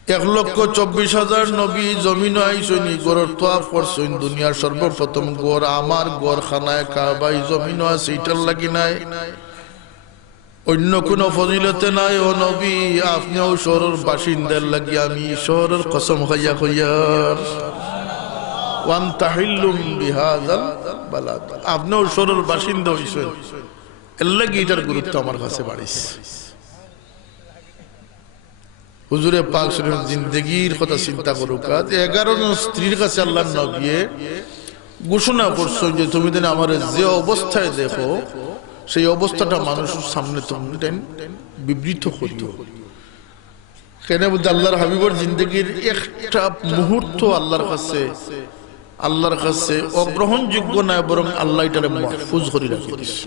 1,24,000 নবী জমিন আইছেন গড়ের তওয়াফ করছেন দুনিয়ার সর্বপ্রথম গড় আমার গড় খানায় কাবা জমিন আছে এটার লাগি নাই অন্য কোনো ফজিলতে নাই ও নবী আপনিও শহরের বাসিন্দার লাগি আমি শহরের কসম খাইয়া কইয়ার ওয়ান তাহিল্লুম বিহাযাল বালাদ আপনিও শহরের বাসিন্দা হইছেন এর লাগি এটার গুরুত্ব আমার কাছে বাড়িছে হুজুরে পাক শরীফের জিন্দেগীর কথা চিন্তা করুক 11 জন স্ত্রীর কাছে আল্লাহর নবী ঘোষণা করছেন যে তুমি দেন আমার যে অবস্থায় দেখো সেই অবস্থাটা মানুষের সামনে তুমি দেন বিবৃত করিও কেন বলতে আল্লাহর হাবিবের জিন্দেগীর একটা মুহূর্ত আল্লাহর কাছে অগ্রহণযোগ্য না বরং আল্লাহ এটারে মাহফুজ করে রাখি দিয়েছে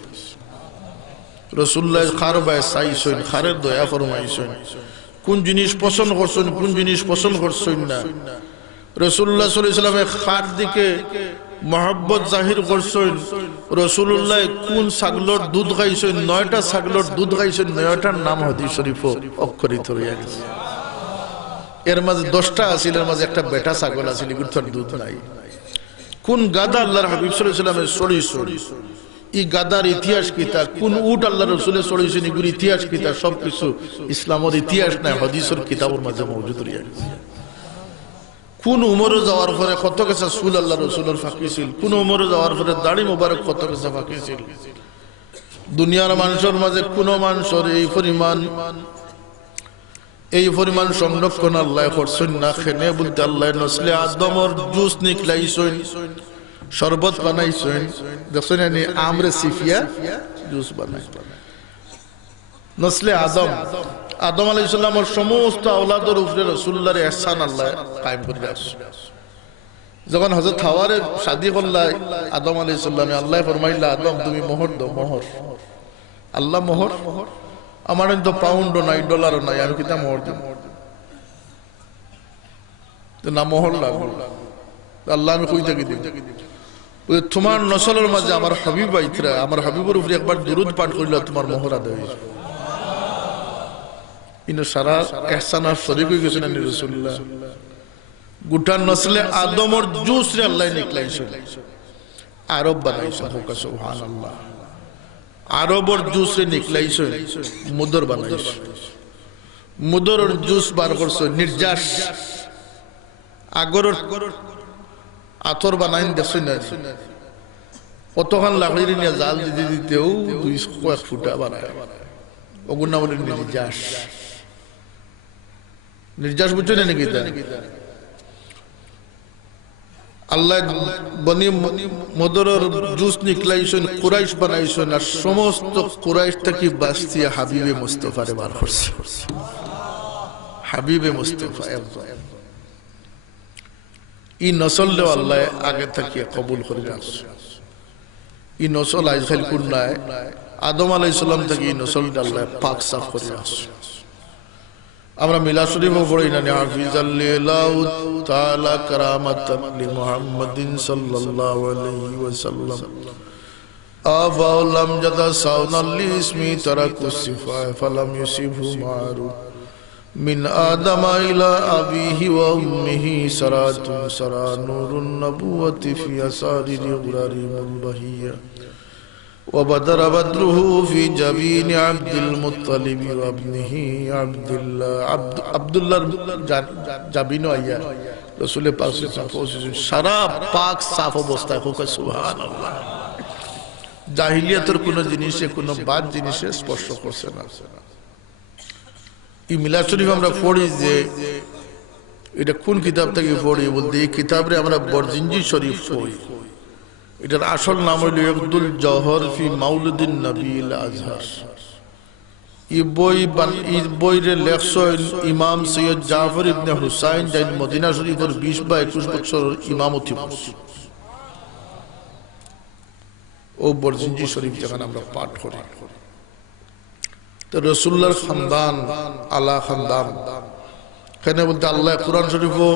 রাসূলুল্লাহ খার বায় চাইছেন খারের দয়া ফরমাইছেন কোন জিনিস পছন্দ করছেন কোন জিনিস পছন্দ করছেন না রাসূলুল্লাহ সাল্লাল্লাহু আলাইহি ওয়াসাল্লামের খার দিকে মহব্বত জাহির করছেন রাসূলুল্লাহ কোন ছাগলের দুধ খাইছেন 9টা ছাগলের দুধ খাইছেন 9টার নাম হাদিস শরীফে অক্ষরিত হয়ে গেছে এর মাঝে 10টা আছিল এর মাঝে একটা বেটা ছাগল আছিল এগুলোর দুধ নাই কোন গাদা আল্লাহর হাবিব সাল্লাল্লাহু আলাইহি ওয়াসাল্লামের চড়িয়েছেন এই গাদার ইতিহাস কিতা কোন উট আল্লাহর রাসূলের চড়িয়েছেন এগুলোর ইতিহাস কিতা সবকিছু ইসলামের ইতিহাস না হাদিসের কিতাবের মাঝে মওজুদ রয়ে গেছে কোন উমরে যাওয়ার পরে কত কিছু চুল আল্লাহর রাসূলের ফাঁকি ছিল কোন উমরে যাওয়ার পরে দাড়ি মোবারক কত কিছু ফাঁকি ছিল দুনিয়ার মানুষের মাঝে কোন মানুষের এই পরিমাণ সংরক্ষণ আল্লাহ করছেন না খেনে বলতে আল্লাহ নসলে আদমর জুস নিকলাইছেন শরবত বানাইছেন দেখছেন না আমরে সিফিয়া জুস বানাই নসলে আদম আলাইহিস সালামের সমস্ত আওলাদের উপরে রাসূলুল্লাহর ইহসান আল্লাহ কায়েম করে রাখছেন যখন হযরত হাওয়ারে শাদী করলাই আদম আলাইহিস সালামে আল্লাহ ফরমাইলা আদম তুমি মোহর দাও মোহর আল্লাহ মোহর আমার তো পাউন্ডও নাই ডলারও নাই আমি কিতা মোহর দেব তো না মোহর লাগবে আল্লাহ আমি কই থাকি দিব তোমার নসলের মাঝে আমার হাবিব আইতরা আমার হাবিবের উপরে একবার দুরূদ পাঠ করিলে তোমার মোহর আদায় হয়ে যাবে ইনো সারা ইহসান আর শরীক হয়ে গেছেন রাসূলুল্লাহ গোটা নসলে আদমর জুস রে আল্লাহ নিকলাইছেন আরব বানাইছেন সুবহানাল্লাহ আরবর জুস রে নিকলাইছেন মুদর বানাইছেন মুদরের জুস বার করছেন নির্যাস আগরের আতর বানাইন দেখছেন না কতখান লাকড়ি নিয়ে জাল দিতে দিতেও 2 ফুটা বানায় ওগুর নাম হলো নির্যাস বুঝছেন নাকি আল্লাহ বনি মদরের জুস নিকলাইছেন কুরাইশ বানাইছেন আর সমস্ত কুরাইশ থেকে বাঁচিয়ে হাবিবে মুস্তাফারে বার করছে হাবিবে মুস্তাফা এই নসল আল্লাহ আগে থেকে কবুল করে রাখছে এই নসল আজকাল কোন নাই আদম আলাইহিস সালাম থেকে এই নসলটা আল্লাহ পাক সাফ করে রাখছে আমরা মিলাদ শরীফও পড়ি না হাফিজাল্লাহু তাআলা কারামাতান লি মুহাম্মাদিন সাল্লাল্লাহু আলাইহি ওয়াসাল্লাম আফালাম জাদা সাউনাল ইসমি তারাকু সিফা ফালাম ইউসিফু মারু من آدم إلى أبيه وأمه سرات سرى نور النبوة في أسارير غرار منبهية وبدر بدره في جبين عبد المطلب وابنه عبد الله عبد الله جبين আইয়া রাসূল পাক সারা পাক সাফ অবস্থায় হোক সুবহানাল্লাহ জাহিলিয়াতের কোন জিনিসে কোন বাদ জিনিসে স্পর্শ করছে না এই মিলাদ শরীফ আমরা পড়ি যে এটা কোন কিতাব থেকে পড়ি বলতে এই কিতাবে আমরা বরজিনজি শরীফ পড়ি এটার আসল নাম হলো ইকদুল জওহর ফি মাউলিদিন নবীল আজহার এই বইরে লেখছেন ইমাম সৈয়দ জাফর ইবনে হুসাইন যিনি মদিনা শরীফের 20 বা 21 বছর ইমামতি করছেন ও বরজিনজি শরীফ যেখানে আমরা পাঠ করি তো রাসূলুল্লাহর খানদান আলা খানদান কেন বলতে আল্লাহ কুরআন শরীফে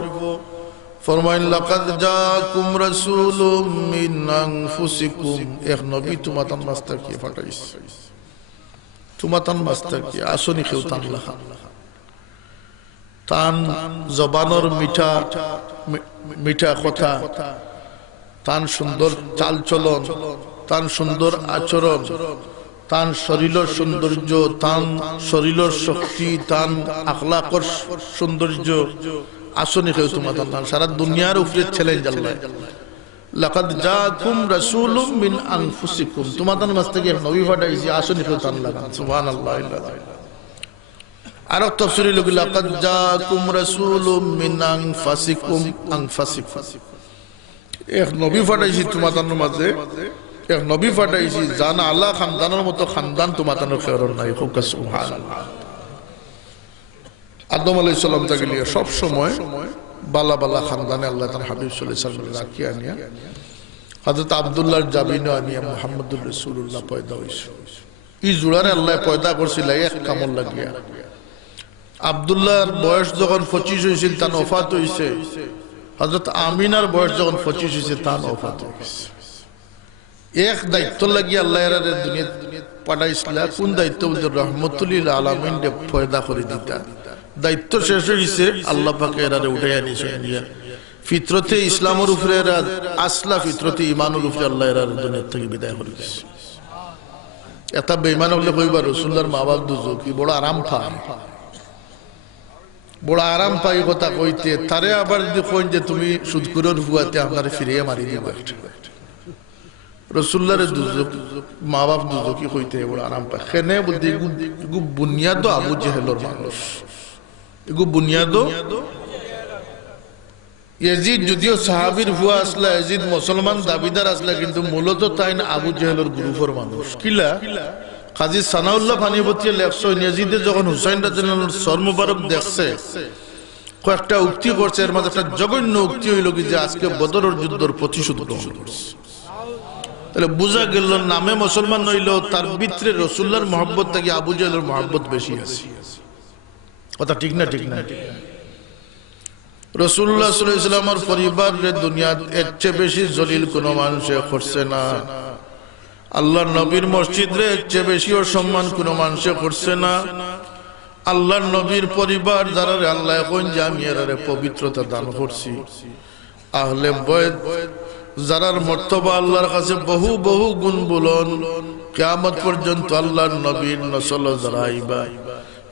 ফরমাইন লাকাদ জাকুম রাসূলুম মিন আনফুসিকুম এক নবী তোমাতান মাস্টার কি পাঠাইছে তোমাতান মাস্টার কি আসনি কেউ তান লেখা তান জবানের মিঠা মিঠা কথা তান সুন্দর চালচলন তান সুন্দর আচরণ তান শরীরের সৌন্দর্য তান শরীরের শক্তি তান আখলাকর সৌন্দর্য আসনি কেউ তোমাদের তান সারা দুনিয়ার উপরে চ্যালেঞ্জ আল্লাহ লাকাদ জাকুম রাসূলুম মিন আনফুসিকুম তোমাদের মাঝ থেকে নবী পাঠাইছি আসনি কেউ তান লাগান সুবহানাল্লাহ আর তাফসীরে লোক লাকাদ জাকুম রাসূলুম মিন আনফুসিকুম এক নবী পাঠাইছি তোমাদের মাঝে এক নবী পাঠাইছি জানা আল্লাহ খানদানের মতো খানদান তোমাদের খেয়ার নাই হোক সুবহানাল্লাহ আদম আলাইহিস সালাম থেকে নিয়ে সব সময় বালা বালা খানদানে আল্লাহ তাআলা হাবিব সাল্লাল্লাহু আলাইহি ওয়াসাল্লাম রাখি আনিয়া হযরত আব্দুল্লাহর জাবিনে আনিয়া মুহাম্মদুর রাসূলুল্লাহ পয়দা হইছে এই জোড়ারে আল্লাহ পয়দা করছিল এক কামল লাগিয়া আব্দুল্লাহর বয়স যখন 25 হইছিল তার ওফাত হইছে হযরত আমিনার বয়স যখন 25 হইছে তার ওফাত হইছে এক দায়িত্ব লাগিয়া আল্লাহ এর দুনিয়া পাঠাইছিল কোন দায়িত্ব বলতে রহমতুল লিল আলামিন কে পয়দা করে দিতা দায়িত্ব শেষ হইছে আল্লাহ পাক এরারে উঠাইয়া নিছে নিয়া ফিতরতে ইসলামের উপরে এরা আসলা ফিতরতে ঈমানের উপরে আল্লাহ এরারে দুনিয়া থেকে বিদায় করে দিয়েছে এটা বেঈমান হলে কইবা রাসূলুল্লাহর মা-বাপ দুজকি বড় আরাম পায় বড় আরাম পাই কথা কইতে তারে আবার যদি কইন যে তুমি সুদকুরের হুয়াতে আপনারে ফিরিয়ে মারি দিবা রাসূলুল্লাহর দুজক মা-বাপ দুজকি কইতে বড় আরাম পায় কেনে বলতে এগু বুনিয়াদ আবু জেহেলের মানুষ এগু বুনিয়াদ ইয়াজিদ যদিও সাহাবীর হুয়া আসলা ইয়াজিদ মুসলমান দাবিদার আসলা কিন্তু মূলত তাই না আবু জেহেলের গ্রুপের মানুষ কিলা কাজী সানাউল্লাহ ফানিবতী লেখছেন ইয়াজিদে যখন হুসাইন রাদিয়াল্লাহু আনহুর সর মুবারক দেখছে কয়েকটা উক্তি করছে এর মধ্যে একটা জঘন্য উক্তি হইল কি যে আজকে বদরের যুদ্ধের প্রতিশোধ গ্রহণ করছে তাহলে বুঝা গেল নামে মুসলমান হইল তার ভিতরে রাসূলুল্লাহর মহব্বত থেকে আবু জেহেলের মহব্বত বেশি আছে কথা ঠিক না ঠিক না রাসূলুল্লাহ সাল্লাল্লাহু আলাইহি ওয়াসাল্লামের পরিবারের দুনিয়াতে এর চেয়ে বেশি জলিল কোনো মানুষ করছে না আল্লাহর নবীর মসজিদে এর চেয়ে বেশি সম্মান কোনো মানুষ করছে না আল্লাহর নবীর পরিবার যারা আল্লাহ কোন জামিয়ারে পবিত্রতা দান করছি আহলে বাইত যারার মর্তবা আল্লাহর কাছে বহু বহু গুণ বুলন কিয়ামত পর্যন্ত আল্লাহর নবীর নসল যারা আইবা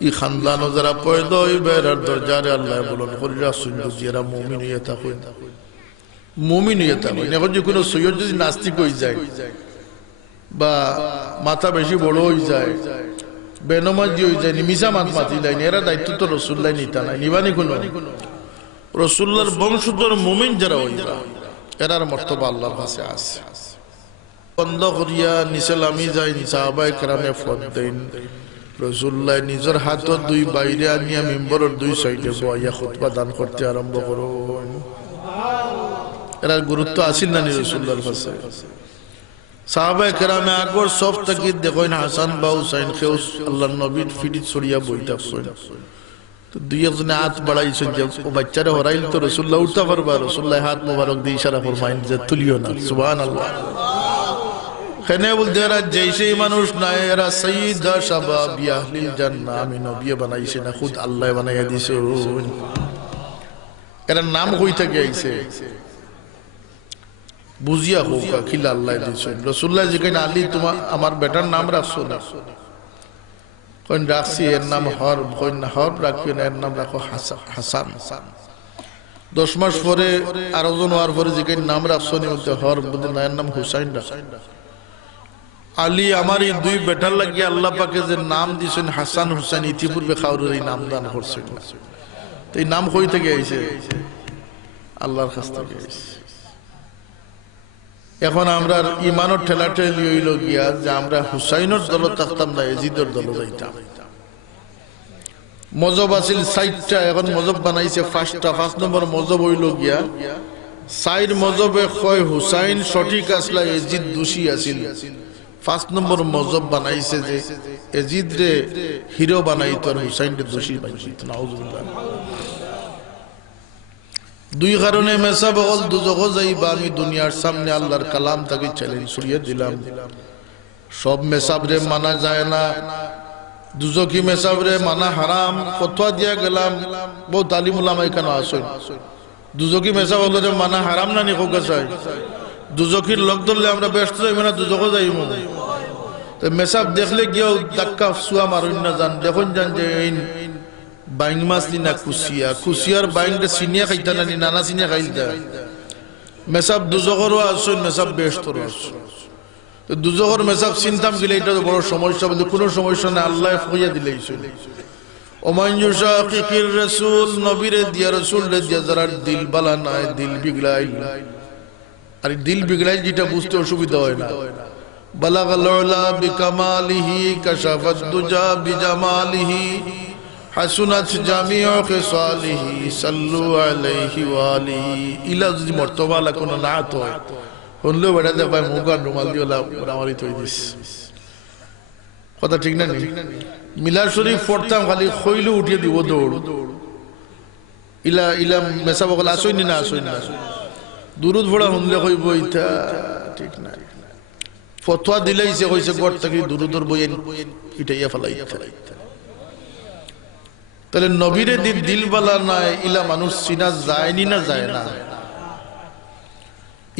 এই খানদান যারা পয়দা হইবে এর দরজারে আল্লাহ বলন করিরা সুন্দর যারা মুমিন হইয়া থাকে মুমিন হইয়া থাকে এখন যে কোনো সৈয়দ যদি নাস্তিক হয়ে যায় বা মাথা বেশি বড় হয়ে যায় বেনমাজি হয়ে যায় নিমিষা মাত মাতি দেয় এরা দায়িত্ব তো রাসূলুল্লাহ নিতা নাই নিবানি কোনো রাসূলুল্লাহর বংশধর মুমিন যারা হইবা এরার মর্তবা আল্লাহর কাছে আছে বন্ধ করিয়া নিসালামি যাই সাহাবায়ে কেরামে ফত দেন রাসূলুল্লাহ নিজের হাত দুই বাইরে আনিয়া মিম্বরের দুই সাইডে বইয়া খুতবা দান করতে আরম্ভ করেন এরার গুরুত্ব আসেন না রাসূলুল্লাহর কাছে সাহাবায়ে কেরামে আগর সব তাকিদ দেখেন হাসান বা হুসাইন খেউস আল্লাহর নবীর ফিটি ছড়িয়া বইতাছেন তো দুই একজনে হাত বাড়াইছেন যে ও বাচ্চারা হরাইল তো রাসূলুল্লাহ উঠতে পারবা রাসূলুল্লাহ হাত মোবারক দিয়ে ইশারা ফরমাইন যে তুলিও না সুবহানাল্লাহ খেনে বলতে এরা যেই মানুষ না এরা সাইয়্যিদা শাবাবি আহলিল জান্নাহ আমি নবী বানাইছে না খুদ আল্লাহ বানাইয়া দিছে এরা নাম কই থেকে আইছে বুঝিয়া হোক খিলা আল্লাহ দিছে রাসূলুল্লাহ জিকাইন আলী তোমার আমার বেটার নাম রাখছো না কোন রাখছি এর নাম হর কোন হর রাখবে না এর নাম রাখো হাসান 10 মাস পরে আরো জন হওয়ার পরে জিকাইন নাম রাখছো না বলতে হর বলতে না এর নাম হুসাইন রাখ আলী আমার এই দুই বেটার লাগিয়ে আল্লাহ পাকে যে নাম দিয়েছেন হাসান হুসাইন ইতিপূর্বে কাউরের এই নাম দান করছেন তো এই নাম কই থেকে আইছে আল্লাহর কাছ থেকে আইছে এখন আমরা ইমানের ঠেলাঠেলি হইল গিয়া যে আমরা হুসাইনের দল থাকতাম না এজিদের দল যাইতাম মজব আছিল 60টা এখন মজব বানাইছে 5টা 5 নম্বর মজব হইল গিয়া সাইর মজবে কয় হুসাইন সঠিক আসলা এজিদ দোষী আছিল 5 নম্বর মজব বানাইছে যে এজিদ রে হিরো বানাইতো আর হুসাইন রে দোষী বানাইতো নাউজুবিল্লাহ দুই কারণে মেসাব হল দুজখ যাইবা আমি দুনিয়ার সামনে আল্লাহর কালাম তাকে চ্যালেঞ্জ ছড়িয়ে দিলাম সব মেসাব রে মানা যায় না দুজকি মেসাব রে মানা হারাম ফতোয়া দিয়া গেলাম বহুত আলিম উলামা এখানে আসেন দুজকি মেসাব হল রে মানা হারাম না নি কোকা চাই দুজকির লোক ধরলে আমরা ব্যস্ত যাইব না দুজখ যাইব তো মেসাব দেখলে গিয়েও ধাক্কা সুয়া মারুন না যান দেখুন যান যে বাইং মাছ না কুচিয়া কুচিয়ার বাইংটা চিনিয়া খাইতা না নানা চিনিয়া খাইতা মেসাব দুজখরও আসুন মেসাব ব্যস্তরও আসুন তো দুজখর মেসাব চিন্তাম গেলে এটা তো বড় সমস্যা বলতে কোনো সমস্যা না আল্লাহ ফুইয়া দিলেই চলে ওমান ইউশাকিকির রাসূল নবীরে দিয়া রাসূল রে দিয়া যারা দিল বালা নাই দিল বিগড়াই আর দিল বিগড়াই যেটা বুঝতে অসুবিধা হয় না বালাগাল উলা বিকামালিহি কাশাফাত দুজা বিজামালিহি হাসুনাত জামিউ খিসালিহি সাল্লু আলাইহি ওয়া আলিহি ইলা যদি মর্তবালা কোন নাত হয় হলো বড় দে ভাই মুগান রুমাল দিও আমারই তৈ দিস কথা ঠিক না নি মিলাদ শরীফ পড়তাম খালি খইলু উঠিয়ে দিব দৌড় ইলা ইলা মেসাব বল আসইনি না আসইনি না দুরুদ পড়া হলে কইব ইতা ঠিক না ফতোয়া দিলাইছে কইছে গড় থেকে দুরুদর বই ইটাইয়া ফলাইতা তাহলে নবীরে দিল বালা নাই ইলা মানুষ চিনা যায়নি না যায় না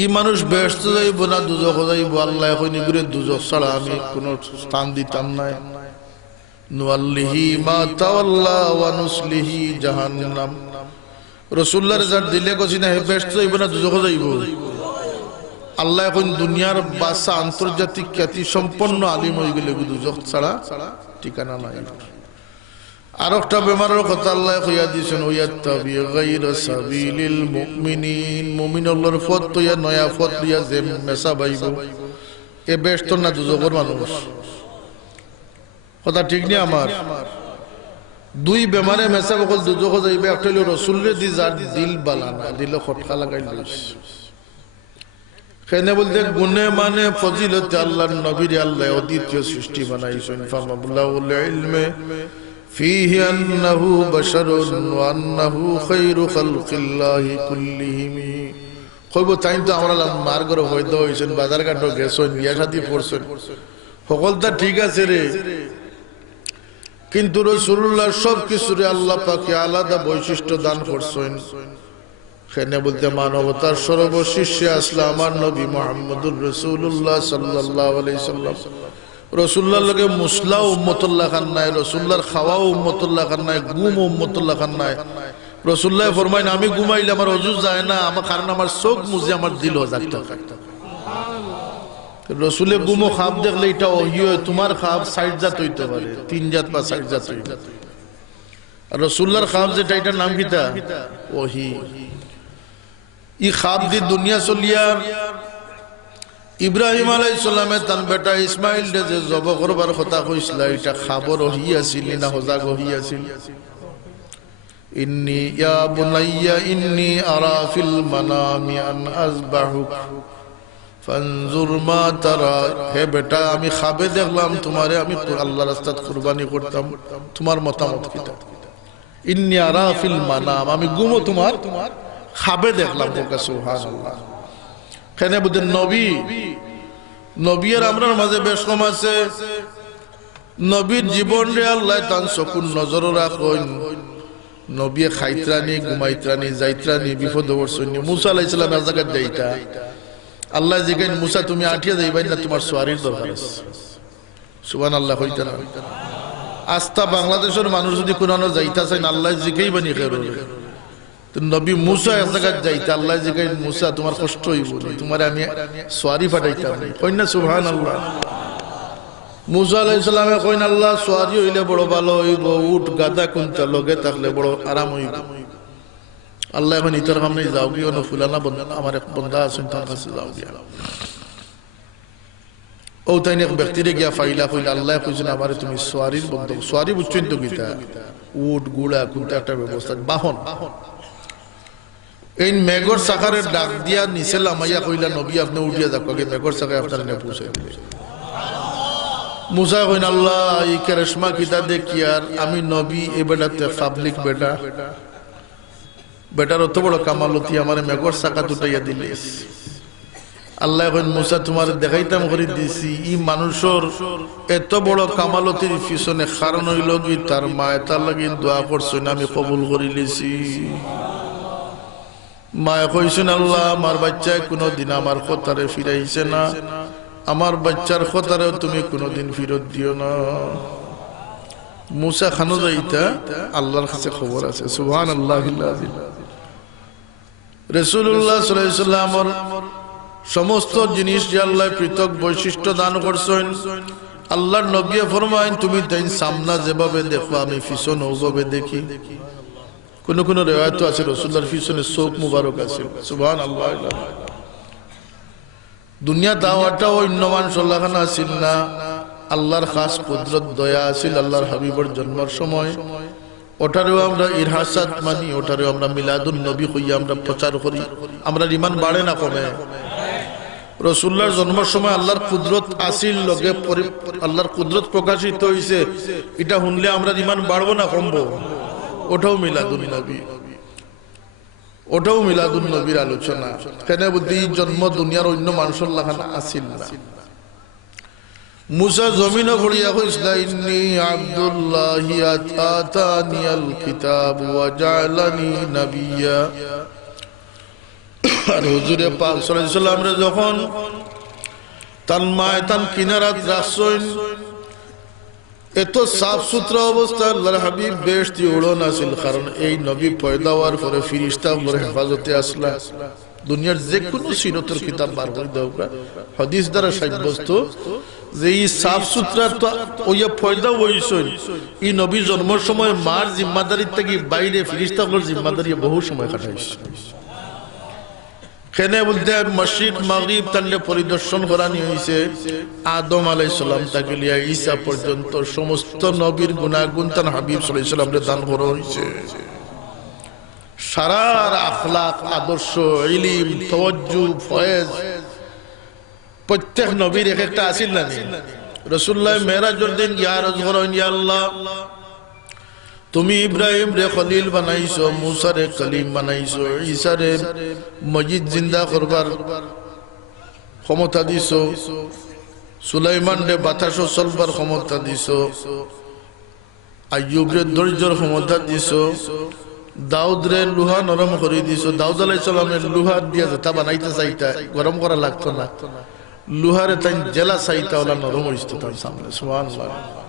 ই মানুষ ব্যস্ত যাইব না দুজখ যাইব আল্লাহ কইনি করে দুজখ ছাড়া আমি কোনো স্থান দিতাম না নুয়াল্লিহি মা তাওয়াল্লা ওয়া নুসলিহি জাহান্নাম রাসূলুল্লাহর যার দিলে কইছি না হে ব্যস্ত যাইব না দুজখ যাইব আল্লাহ এখন দুনিয়ার বাসা আন্তর্জাতিক খ্যাতি সম্পন্ন আলিম হয়ে গেলে দুজখ ছাড়া ঠিকানা নাই আর একটা বেমারের কথা আল্লাহ কইয়া দিয়েছেন ওয়াত্তাবি গায়রা সাবিলিল মুমিনিন মুমিনুল্লাহর পথ তোয়া নয়া পথ দিয়া যে মেসা বাইব এ ব্যস্ত না দুজখর মানুষ কথা ঠিক নেই আমার দুই বেমারে মেসা বকল দুজখ যাইবে একটা হলো রাসূলের দি যার দিল বালা না দিল খটকা লাগাই লইস কেন বলতে গুণে মানে ফজিলতে আল্লাহর নবীর আল্লাহ অদ্বিতীয় সৃষ্টি বানাইছেন ফামাবুল্লাহুল ইলমে ফিহি আন্নাহু বাশারুন ওয়া আন্নাহু খায়রু খালকিল্লাহি কুল্লিহিম কইব তাই তো আমরা মার্গর হইতো হইছেন বাজার ঘাট গেছেন বিয়া শাদী করছেন সকলটা ঠিক আছে রে কিন্তু রাসূলুল্লাহ সব কিছুরে আল্লাহ পাকে আলাদা বৈশিষ্ট্য দান করছেন কেনে বলতে মানবতার সর্বশীর্ষে আসলে আমার নবী মুহাম্মদুর রাসূলুল্লাহ সাল্লাল্লাহু আলাইহি সাল্লাম রাসূলুল্লাহর লগে মুসলা উম্মতুল্লাহ খান নাই রাসূলুল্লাহর খাওয়া উম্মতুল্লাহ খান নাই ঘুম উম্মতুল্লাহ খান নাই রাসূলুল্লাহ ফরমায়েন আমি ঘুমাইলে আমার ওযু যায় না আমার কারণ আমার চোখ মুজে আমার দিল জাগতা রাসূলে ঘুমো খাব দেখলে এটা ওহী হয় তোমার খাব 60 জাত হইতে পারে 3 জাত বা 60 জাত হইতে আর রাসূলুল্লাহর খাব যেটা এটার নাম কিটা ওহী ই খাব দি দুনিয়া চলিয়া ইব্রাহিম আলাইহিস সালামে তান বেটা ইসমাইল দে যে জব করবার কথা কইছিল এটা খবর ওহি আছিল না হজাগ ওহি আছিল ইন্নী ইয়া বুনাইয়া ইন্নী আরা ফিল মানামি আন আযবাহুক ফানজুর মা তারা হে বেটা আমি খাবে দেখলাম তোমারে আমি আল্লাহর রাস্তায় কুরবানি করতাম তোমার মতামত কিটা ইন্নী আরা ফিল মানাম আমি ঘুমো তোমার খাবে দেখলাম ওকে সুবহানাল্লাহ কেন বুঝেন নবী নবীর আমরার মাঝে বেশ কম আছে নবীর জীবন রে আল্লাহ তান চকুর নজর রাখুন নবী খাইত্রানি ঘুমাইত্রানি যাইত্রানি বিপদ পড়ছনি মুসা আলাইহিস সালাম এক জায়গায় যাইতা আল্লাহ জিগাইন মুসা তুমি আঠিয়া যাইবাই না তোমার সোয়ারির দরকার আছে সুবহানাল্লাহ হইতা না আস্থা বাংলাদেশের মানুষ যদি কোরআনে যাইতা চাই না আল্লাহ জিগাইবানি খেরো তো নবী মুসা এক জায়গায় যাইতা আল্লাহ জিগাইন মুসা তোমার কষ্ট হইব তোমার আমি সোয়ারি পাঠাইতাম কই না সুবহানাল্লাহ মুসা আলাইহিস সালামে কইন আল্লাহ সোয়ারি হইলে বড় ভালো হইব উট গাদা কোনটা লগে থাকলে বড় আরাম হইব আল্লাহ এখন ইতর সামনে যাও গিয়ে না ফুলানা বন্ধা আমার এক বন্ধা আছেন তার কাছে যাও গিয়া ও তাইনে এক ব্যক্তিরে গিয়া ফাইলা কইলা আল্লাহ কইছেন আমারে তুমি সোয়ারির বন্ধ সোয়ারি বুঝছেন তো গীতা উট গুড়া কোনটা একটা ব্যবস্থা বাহন এই মেঘর সাকারের ডাক দিয়া নিচে লামাইয়া কইলা নবী আপনি উঠিয়া যাক আগে মেঘর সাকায় আপনার নে পৌঁছে দিলে মুসা কইন আল্লাহ এই কারিশমা কিতা দেখি আর আমি নবী এ বেটাতে পাবলিক বেটা বেটার অত বড় কামালতি আমার মেঘর সাকা দুটাইয়া দিলিস আল্লাহ কইন মুসা তোমার দেখাইতাম করে দিছি ই মানুষের এত বড় কামালতির পিছনে কারণ হইল কি তার মা তার লাগি দোয়া করছেন আমি কবুল করে লিছি মায়ে কইছেন আল্লাহ আমার বাচ্চায় কোনোদিন আমার কথারে ফিরাইছে না আমার বাচ্চার কথারেও তুমি কোনোদিন ফিরত দিও না মুসা খানো যাইতা আল্লাহর কাছে খবর আছে সুবহানাল্লাহ রাসূলুল্লাহ সাল্লাল্লাহু আলাইহি ওয়াসাল্লামের সমস্ত জিনিস যে আল্লাহ পৃথক বৈশিষ্ট্য দান করছেন আল্লাহর নবী ফরমায়েন তুমি তাই সামনা যেভাবে দেখো আমি পিছনে ওভাবে দেখি কোন কোন রিওয়ায়াত আছে রাসূলুল্লাহর পিছনে চোখ মুবারক আছে সুবহানাল্লাহ দুনিয়া দাওয়াটা অন্য মানুষের লাগানো আছিল না আল্লাহর খাস কুদরত দয়া আছিল আল্লাহর হাবিবের জন্মের সময় ওটারেও আমরা ইরহাসাত মানি ওটারেও আমরা মিলাদুন নবী কইয়া আমরা প্রচার করি আমরা ঈমান বাড়ে না কমে রাসূলুল্লাহর জন্মের সময় আল্লাহর কুদরত আছিল লগে আল্লাহর কুদরত প্রকাশিত হইছে এটা শুনলে আমরা ঈমান বাড়বো না কমবো ওটাও মিলাদুন নবী ওটাও মিলাদুন নবীর আলোচনা কেন বুদ্ধি জন্ম দুনিয়ার অন্য মানুষের লাগান আসিল না মুসা জমিনে পড়িয়া কইছিল ইন্নী আব্দুল্লাহি আতানিয়াল কিতাব ওয়া জাআলানি নাবিয়্যা আর হুজুরে পাক সাল্লাল্লাহু আলাইহি ওয়াসাল্লাম যখন তার মায় তার কিনারাত রাখছেন এত সাফ সুতরা অবস্থা আল্লাহর হাবিব বেশটি উড়ন আসিল কারণ এই নবী পয়দা হওয়ার পরে ফিরিস্তা বলে হেফাজতে আসলা দুনিয়ার যে কোনো সিরতের কিতাব বার করে দাও হাদিস দ্বারা সাব্যস্ত যে এই সাফ সুতরার তো ওই পয়দা হইছেন এই নবী জন্মের সময় মার জিম্মাদারির থেকে বাইরে ফিরিস্তাগুলোর জিম্মাদারি বহু সময় কাটাইছে কেনে বলতে মসজিদ মাগরিব তান্ডে পরিদর্শন করানি হয়েছে আদম আলাইহিস সালাম থেকে লিয়া ঈসা পর্যন্ত সমস্ত নবীর গুনাহগুণ তান হাবিব সাল্লাল্লাহু আলাইহি ওয়াসাল্লাম দান করা হয়েছে সারার আখলাক আদর্শ ইলম তাওয়াজ্জু ফয়েজ প্রত্যেক নবীর এক একটা আছিল না রাসূলুল্লাহ মেরাজের দিন ইয়া রাসূলুল্লাহ ইয়া আল্লাহ তুমি ইব্রাহিম রে খলিল বানাইছো মুসা রে কলিম বানাইছো ঈসা রে মসজিদ জিন্দা করবার ক্ষমতা দিছো সুলাইমান রে বাতাস চলবার ক্ষমতা দিছো আইয়ুব রে ধৈর্যের ক্ষমতা দিছো দাউদ রে লোহা নরম করে দিছো দাউদ আলাইহিস সালামের লোহা দিয়া যেটা বানাইতে চাইতা গরম করা লাগতো না লোহারে তাই জেলা চাইতা ওলা নরম হইতো তার সামনে সুবহানাল্লাহ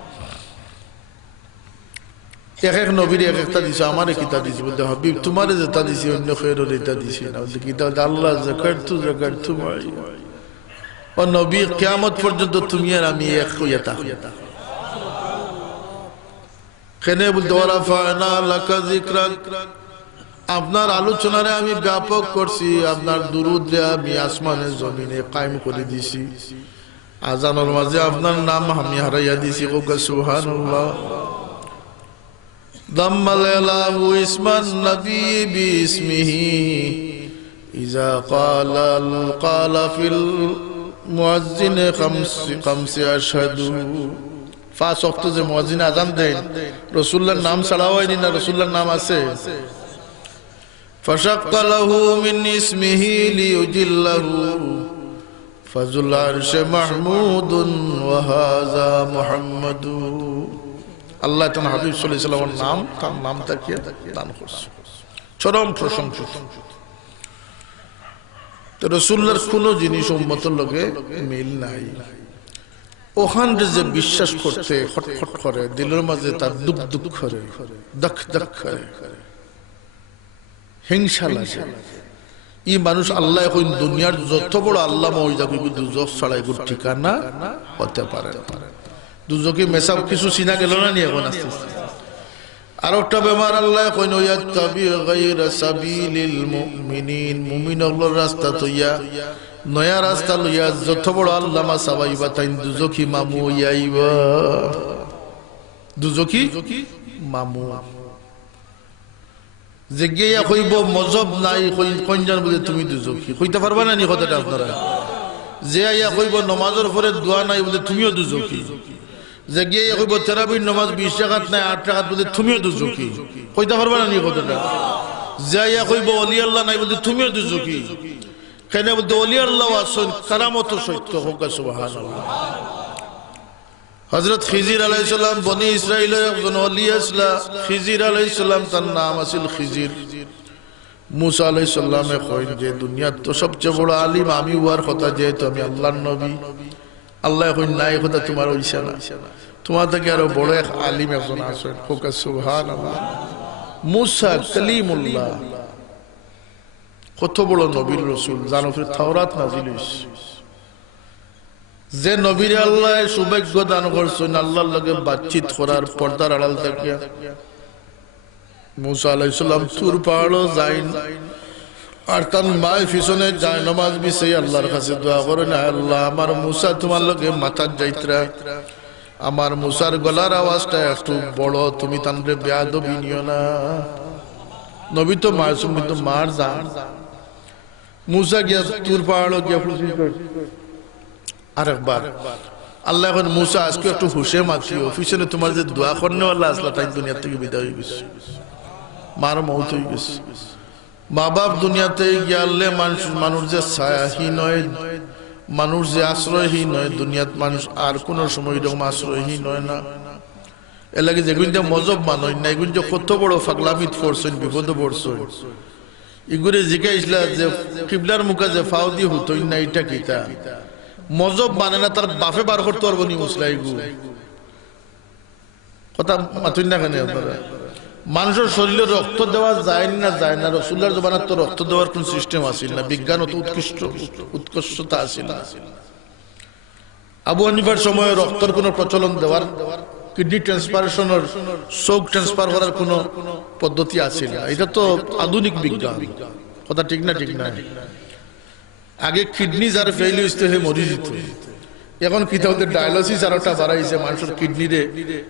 এক এক নবীর এক একটা দিছে আমারে কিতা দিছি বলতে হাবিব তোমারে যেটা দিছি অন্য খেরর এটা দিছি না বলতে কিতা আল্লাহ যাকারতু মাই ও নবী কিয়ামত পর্যন্ত তুমি আর আমি এক হইয়া থাকি কেনে বলতে ওয়ারাফানা লাকা যিকরাক আপনার আলোচনারে আমি ব্যাপক করছি আপনার দুরূদ রে আমি আসমানে জমিনে কায়েম করে দিছি আজানের মাঝে আপনার নাম আমি হারাইয়া দিছি ওকে সুবহানাল্লাহ ضم الله اسم النبي باسمه إذا قال في المؤذن خمس أشهد পাঁচ ওয়াক্ত যে মুয়াজ্জিন আযান দেন রাসূলুল্লাহর নাম ছাড়া হয়নি না রাসূলুল্লাহর নাম আছে فشق له من اسمه ليجله ফাজুল আরশে মাহমুদুন ওয়া হাযা মুহাম্মাদু। আল্লাহ তাআলা হাবিব সাল্লাল্লাহু আলাইহি ওয়াসাল্লামের নাম তার নামটাকে দান করছে, চরম প্রশংসিত। তো রাসূলুল্লাহর কোনো জিনিস উম্মতের লগে মিল নাই। ওখানে যে বিশ্বাস করতে খটখট করে, দিলের মাঝে তার দুঃখ দুঃখ করে, দখ দখ করে, হিংসা লাগে, ই মানুষ আল্লাহ এখন দুনিয়ার যত বড় আল্লাহ মহিলা কিন্তু দুজক ছাড়া এগুলো ঠিকানা হতে পারে। দুজকে মেসাব কিছু চিনা গেল না নি এখন আস্তে আস্তে। আর একটা বেমার আল্লাহ কইন ইয়াত্তাবি গায়রা সাবিলিল মুমিনিন, মুমিনগুলোর রাস্তা তৈয়া নয়া রাস্তা লইয়া যত বড় আল্লামা সাবাইবা তাই দুজকি মামু ইয়াইবা, দুজকি মামু যে গিয়া কইব মজব নাই কইজান বলে তুমি দুজকি কইতে পারবা না নি কথাটা আপনারা? যে আইয়া কইব নমাজের পরে দোয়া নাই বলে তুমিও দুজকি, যে গিয়ে কইব তেরাবির নমাজ 20 রাকাত নাই 8 রাকাত বলে তুমিও দুজকি কইতে পারবা না নি কথাটা? যে আইয়া কইব ওলি আল্লাহ নাই বলে তুমিও দুজকি। কেন বলতে ওলি আল্লাহ আসেন কারামত সত্য হোক, সুবহানাল্লাহ। হযরত খিজির আলাইহিস সালাম বনি ইসরাইলের একজন ওলি আসলা, খিজির আলাইহিস সালাম তার নাম আছিল খিজির। মুসা আলাইহিস সালামে কইন যে দুনিয়ার তো সবচেয়ে বড় আলিম আমি হওয়ার কথা, যেহেতু আমি আল্লাহর নবী। আল্লাহ কইন না, এই কথা তোমার হইছে না, তোমার থেকে আরো বড় এক আলিম একজন আছেন, হোক সুবহানাল্লাহ। মুসা কালিমুল্লাহ, কত বড় নবীর রাসূল, জানো ফির তাওরাত নাজিল হইছে। যে নবীর আল্লাহ সৌভাগ্য দান করছেন আল্লাহর লগে বাতচিত করার পর্দার আড়াল থেকে, মুসা আলাইহিস সালাম তুর পাহাড়ও যাইন, আর তার মায়ের পিছনে যায় নামাজ বিছাই আল্লাহর কাছে দোয়া করেন, আল্লাহ আমার মুসা তোমার লগে মাথার যাইত্রা, আমার মুসার গলার আওয়াজটা একটু বড়, তুমি তানরে বেয়াদবি নিও না। নবী তো মাসুম, কিন্তু মার যান। মুসা গিয়া তুর পাহাড়ও গিয়া খুশি করছে আরেকবার, আল্লাহ এখন মুসা আজকে একটু হুশে মাখিও, পিছনে তোমার যে দোয়া করনে আল্লাহ আসলা তাই দুনিয়া থেকে বিদায় হয়ে গেছে, মার মৌত হয়ে গেছে। মা বাপ দুনিয়াতে গিয়ালে মানুষ যে ছায়াহীন হয়, মানুষ যে আশ্রয়হীন হয়, দুনিয়াত মানুষ আর কোন সময় এরকম আশ্রয়হীন হয় না। এর লাগে যেগুলো যে মজব মানুষ না, এগুলো যে কত বড় ফাগলামিত পড়ছেন, বিপদে পড়ছেন, এগুলো জিজ্ঞাসা যে কিবলার মুখে যে ফাও দিয়ে হতোই না, এটা কিতা মজব মানে না, তার বাপে বার করতে পারবো নি মুসলাইগু কথা মাতুই না কেন আপনারা? মানুষের শরীরে রক্ত দেওয়া যায় না, যায় না। রাসূলুল্লাহর জমানাত তো রক্ত দেওয়ার কোন সিস্টেম আসিল না, বিজ্ঞান অত উৎকৃষ্টতা আসিল না। আবু হানিফার সময় রক্তের কোন প্রচলন দেওয়ার, কিডনি ট্রান্সপ্লান্টেশনের, চোখ ট্রান্সফার করার কোন পদ্ধতি আসিল না। এটা তো আধুনিক বিজ্ঞান, কথা ঠিক না? ঠিক না। আগে কিডনি যার ফেল হইতে হে মরি যেত, এখন কিতাবতে ডায়ালিসিস আর একটা বাড়াইছে, মানুষের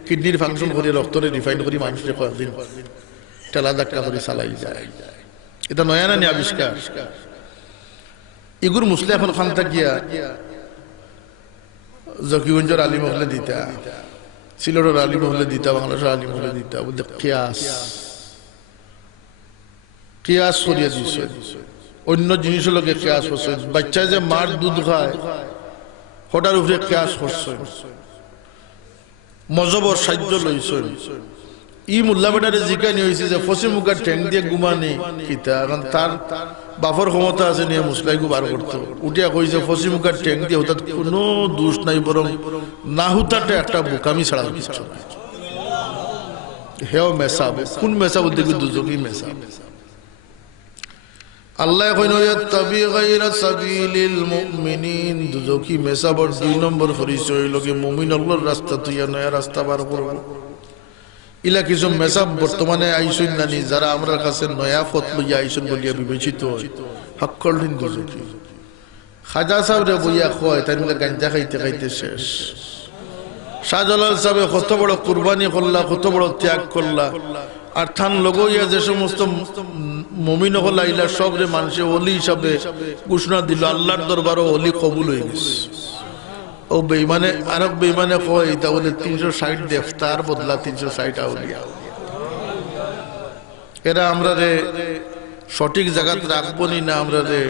কিডনির ফাংশন করে রক্তরে রিফাইন করে মানুষের কয়েকদিন টেলা ধাক্কা করে চালাই যায়। এটা নয়া না আবিষ্কার। এগুর মুসলে এখন খানটা গিয়া জকিগঞ্জের আলিম হলে দিতা, সিলেটের আলিম হলে দিতা, বাংলাদেশের আলিম হলে দিতা, বলতে কিয়াস করিয়া দিছে, অন্য জিনিস লোকে কেয়াস করছে। বাচ্চা যে মার দুধ খায় হঠাৎ উপরে কেয়াস করছে, মজবর সাহায্য লইছেন। ই মোল্লা বেটারে জিকানি হয়েছে যে ফসি মুখার ঠ্যাং দিয়ে ঘুমানি কিতা, কারণ তার বাফর ক্ষমতা আছে নিয়ে মুসলাইগু বার করতো। উঠিয়া কইছে ফসি মুখার ঠ্যাং দিয়ে হঠাৎ কোনো দোষ নাই, বরং না হুতাটা একটা বোকামি ছাড়া কিছু হেও মেসাব। কোন মেসাব? দেখবি দুজনই মেসাব। আল্লাহ কইন ইয়াত্তাবি গায়রা সাবিলিল মুমিনিন, দুজকি মেসাবর 2 নম্বর পরিচয় লগে মুমিন আল্লাহর রাস্তা তুইয়া নয়া রাস্তা বার করব। ইলা কিছু মেসাব বর্তমানে আইসুন নানি, যারা আমরা কাছে নয়া পথ লইয়া আইসুন বলিয়া বিবেচিত হয়, হাক্কল দিন দুজকি। খাজা সাহেব রে বইয়া কয় তাই মিলে গাঞ্জা খাইতে খাইতে শেষ। শাহজালাল সাহেব কত বড় কুরবানি করলা, কত বড় ত্যাগ করলা, আর থান লগইয়া যে সমস্ত মুমিন হল আইলা সবরে মানুষে ওলি হিসাবে ঘোষণা দিল, আল্লাহর দরবারও ওলি কবুল হয়ে গেছে। ও বেইমানে আরব বেইমানে কয় এটা বলে 360 দেফতার বদলা 360 আউলিয়া। এরা আমরা রে সঠিক জায়গাতে রাখবো নি না, আমরা রে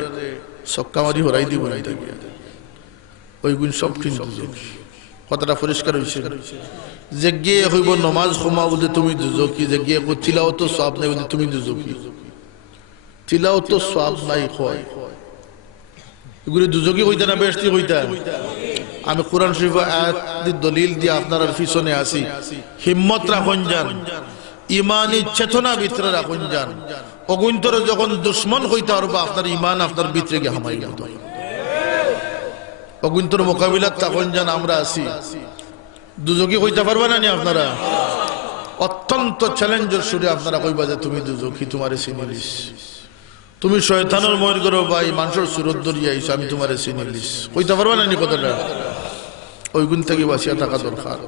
সক্কামারি হরাই দিব না। ওইগুন সব ঠিক দুজকি কথাটা পরিষ্কার হয়েছে যে গিয়ে হইব নমাজ ক্ষমা বলতে তুমি দুজকি যে গিয়ে তিলাও তো সব নাই বলতে তুমি দুজকি তিলাও তো সব নাই হয় এগুলি দুজকি হইতা না বেশি হইতা আমি কোরআন শরীফ আয়াত দলিল দিয়ে আপনার পিছনে আসি হিম্মত রাখুন যান ইমানি চেতনা ভিতরে রাখুন যান অগুন্তর যখন দুশ্মন হইতে পারবো আপনার ইমান আপনার ভিতরে গিয়ে হামাই গেল অগুন্তর মোকাবিলাত তখন যান আমরা আসি দুজকি হইতে পারবে না নি আপনারা অত্যন্ত চ্যালেঞ্জের সুরে আপনারা কইবা যে তুমি দুজকি তোমারে চিনিলিস তুমি শয়তানের ময়ের করো ভাই মানুষের সুরত ধরিয়া আইছো আমি তোমারে চিনিলিস কইতে পারবে না নি কথাটা ওই গুণ থেকে বাঁচিয়া থাকা দরকার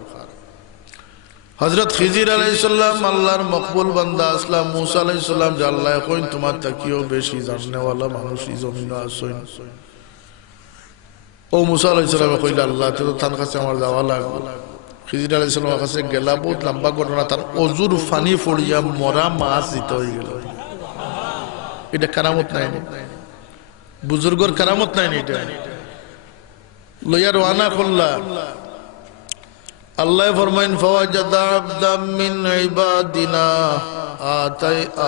হযরত খিজির আলাইহিস সালাম আল্লাহর মকবুল বান্দা আসলাম মুসা আলাইহিস সালাম যে আল্লাহ কইন তোমার তাকিও বেশি জাননেওয়ালা মানুষ এই জমিনে আসেন ও মুসা আলাইহিস সালাম কইলা আল্লাহ তো তার কাছে আমার যাওয়া লাগবে খিজির আলাইহিস সালামের কাছে গেলা বহুত লম্বা ঘটনা তার অজুর পানি পড়িয়া মরা মাছ দিতে হয়ে গেল এটা কারামত নাই বুজুর্গর কারামত নাই এটা লইয়া রওনা করলা আল্লাহ ফরমাইন ফাওয়াজাদা আবদাম মিন ইবাদিনা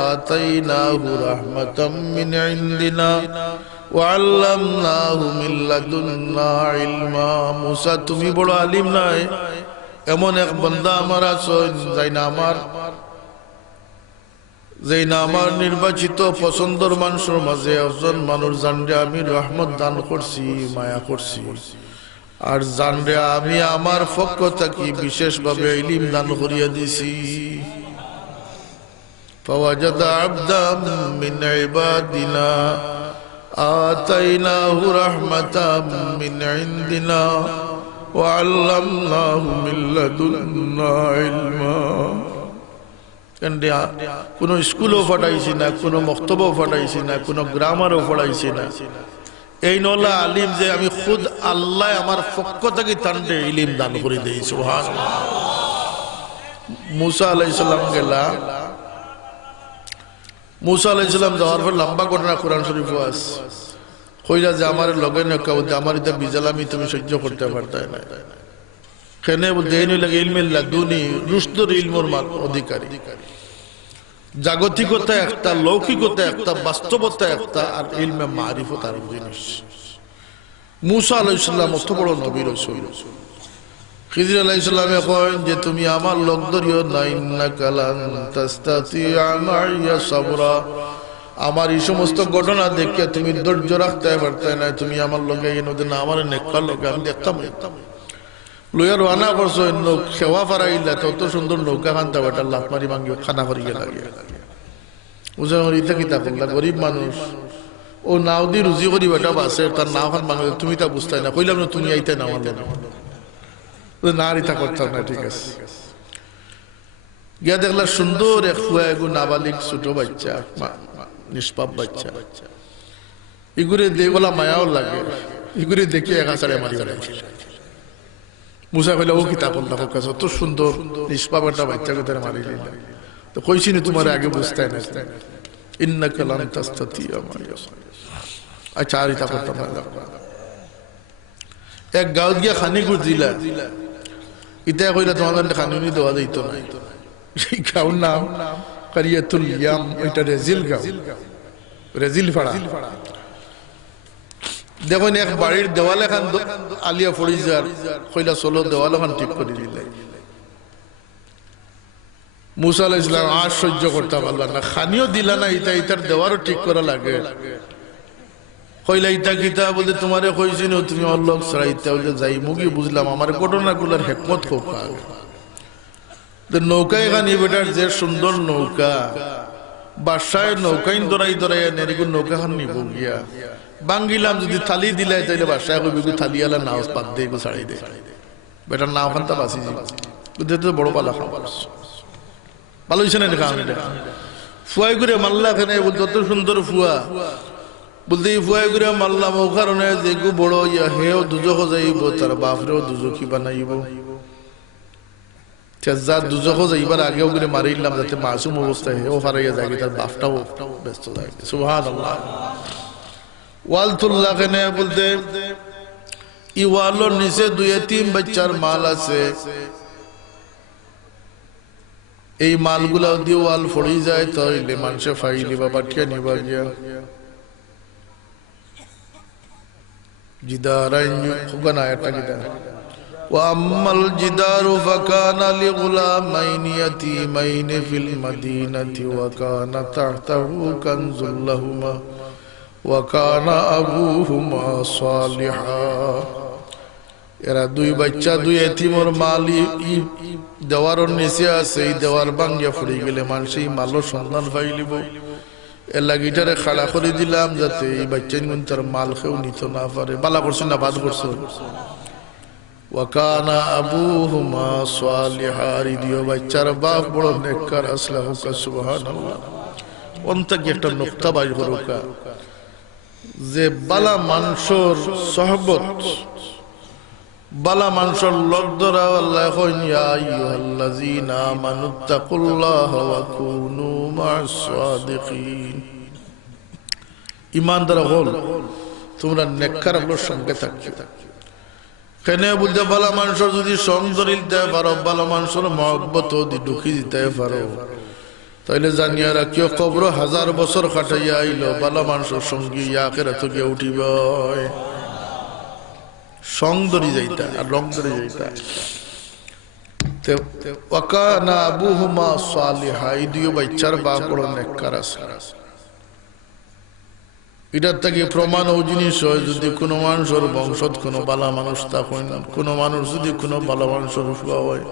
আতাইনাহু রাহমাতাম মিন ইনদিনা ওয়া আল্লামনাহু মিন লাদুন্না ইলমা মুসা তুমি বড় আলিম নাই এমন এক বান্দা আমার আছে যেই না আমার নির্বাচিত পছন্দের মানুষের মাঝে একজন মানুষ জানরে আমি রহমত দান করছি মায়া করছি আর জানরে আমি আমার পক্ষ থেকে বিশেষভাবে ইলম দান করিয়া দিছি ফাওয়াজাদা আবদাম মিন ইবাদিনা আতাইনাহু রাহমাতাম মিন ইনদিনা ওয়া আল্লামনাহু মিন লাদুন্না ইলমা কোনো স্কুলও ফাটাইছি না কোনো মক্তবও ফাটাইছি না কোনো গ্রামারও পড়াইছি না এই নলা আলিম যে আমি খুদ আল্লাহ আমার পক্ষ থেকে তান্ডে ইলিম দান করে দেই সুবহানাল্লাহ মুসা আলাইহিস সালাম গেলা মুসা আলাইহিস সালাম যাওয়ার পর লম্বা ঘটনা কোরআন শরীফ ওয়াজ কইরা যে আমার লগে না কাউ আমার এটা বিজালামি তুমি সহ্য করতে পারতা না কেন বলতে এই লাগে ইলমে লাদুনি রুশদুর ইলমর অধিকারী জাগতিকতা একটা লৌকিকতা একটা বাস্তবতা একটা আর ইলমে মারিফত আর জিনিস মুসা আলাইহিস সালাম অত বড় নবী রাসূল খিজির আলাইহিস সালামে কইন যে তুমি আমার লোক ধরিও না ইন্নাকা লান তাস্তাতিআ মাইয়া সাবরা আমার এই সমস্ত ঘটনা দেখে তুমি ধৈর্য রাখতে পারতে না তুমি আমার লগে এই নদী না আমার নেককার লগে আমি দেখতাম লইয়া রানা করছো খেওয়া ফারাইলা তত সুন্দর নৌকা খানতে বেটা লাফ মারি ভাঙ্গি খানা করিয়ে লাগে বুঝে আমার ইটা কিতা করলা গরিব মানুষ ও নাও দি রুজি করি বেটা বাসে তার নাও খান ভাঙে তুমি তা বুঝতে না কইলাম না তুমি আইতে না আমার না ইটা করতাম না ঠিক আছে গিয়া দেখলা সুন্দর এক ফুয়া এগু নাবালিক ছোট বাচ্চা নিষ্পাপ বাচ্চা এগুলি দেখলা মায়াও লাগে এগুলি দেখে একা ছাড়ে মারি মুসা কইলা ও কিতা করলা কাছে অত সুন্দর নিষ্পাপ একটা বাচ্চাকে তারা মারি দিলা তো কইছি না তোমার আগে বুঝতে না ইন্নাকা লান তাস্তাতিআ মাইয়া আচ্ছা আর ইতা করতাম না এক গাঁও গিয়া খানি গুড় দিলা ইতা কইলা তোমাদের খানুনি দেওয়া দিত না সেই গাঁওর নাম কারিয়াতুল ইয়াম ওইটা রেজিল গাঁও রেজিল ফাড়া দেখুন এক বাড়ির দেওয়াল এখান আলিয়া ফরিজার কইলা চলো দেওয়াল এখান ঠিক করে দিলে মুসা আলাইহিস সালাম আর সহ্য করতে পারলা না খানিও দিলা না ইটা ইটার দেওয়ারও ঠিক করা লাগে কইলা ইটা কিতা বলতে তোমারে কইছি না তুমি অল্লাহ সরাইতে বলতে যাই মুগি বুঝলাম আমার ঘটনাগুলোর হিকমত খুব নৌকা এখানে বেটার যে সুন্দর নৌকা বাসায় নৌকাই দরাই দরাই নেরিগুন নৌকা খান নিব গিয়া বাঙ্গিলাম যদি থালি দিলাই তাইলে বাসায় কইবি থালিয়ালা নাও পাত দে গো ছাড়াই দে বেটার নাও খানটা বাসি বুঝতে তো বড় পালা খাওয়া ভালো হইছে না দেখা আমি ফুয়াই করে মাল্লা খানে যত সুন্দর ফুয়া বলতে ফুয়াই করে মাল্লাম ও কারণে যে গো বড় ইয়া হেও দুজখ যাইব তার বাপরেও দুজখি বানাইব যা দুজখ যাইবার আগেও করে মারিলাম যাতে মাসুম অবস্থায় হেও ফারাইয়া যায় তার বাপটাও ব্যস্ত যায় সুবহানাল্লাহ ওয়ালতুল্লাহ খানে বলতে ই ওয়ালোর নিচে দুই তিন বাচ্চার মাল আছে, এই মালগুলা দিয়ে ওয়াল ফড়ি যায় তাইলে মানুষে ফাইলি বা পাঠিয়ে নিবা গিয়া জিদারাইন হুকানা এটা কিটা وأما الجدار فكان لغلامين يتيمين في المدينة وكان تحته كنز لهما وكان أبوهما صالحا এরা দুই বাচ্চা দুই এতিমর মালি দেওয়ার নিচে আছে, এই দেওয়ার ভাঙ্গিয়া ফুড়ে গেলে মানুষ এই মালো সন্ধান পাইলিব। এর লাগিটারে খাড়া করে দিলাম যাতে এই বাচ্চা তার মাল খেয়েও নিত না পারে। বালা করছো না বাদ করছো? ওয়াকানা আবুহুমা সালিহা, দিও বাচ্চার বাপ বড় নেককার আসলাহুকা সুবহানাল্লাহ। অন্তকে একটা নুকতা বাইর করুকা যে বালা মানুষের সহবত, বালা মানুষের লগ্ধরা আল্লাহ কইন ইয়া আইয়ুহাল্লাযীনা আমানুত্তাকুল্লাহা ওয়া কুনু মা'আস সাদিকিন। ঈমানদার হল তোমরা নেককার লোকের সঙ্গে থাকবে। কেন বলতে বালা মানুষের যদি সঙ্গ ধরিতে পারো, বালা মানুষের মহব্বত যদি ঢুকি দিতে পারো, তাইলে জানিয়া রাখিও কবর 1000 বছর খাটাইয়া আইলো বালা মানুষের সঙ্গী আখিরাতে গিয়ে উঠিব। সং ধরি যাইতা আর রং ধরি যাইতা। ওয়াকানা আবুহুমা সালিহা, এই দুই বাচ্চার বাপ বড় নেককার আছে। এটার থেকে প্রমাণ ও জিনিস হয় যদি কোনো মানুষের বংশত কোনো বালা মানুষ তা হয় না, কোনো মানুষ যদি কোনো বালা মানুষের ফুয়া হয়,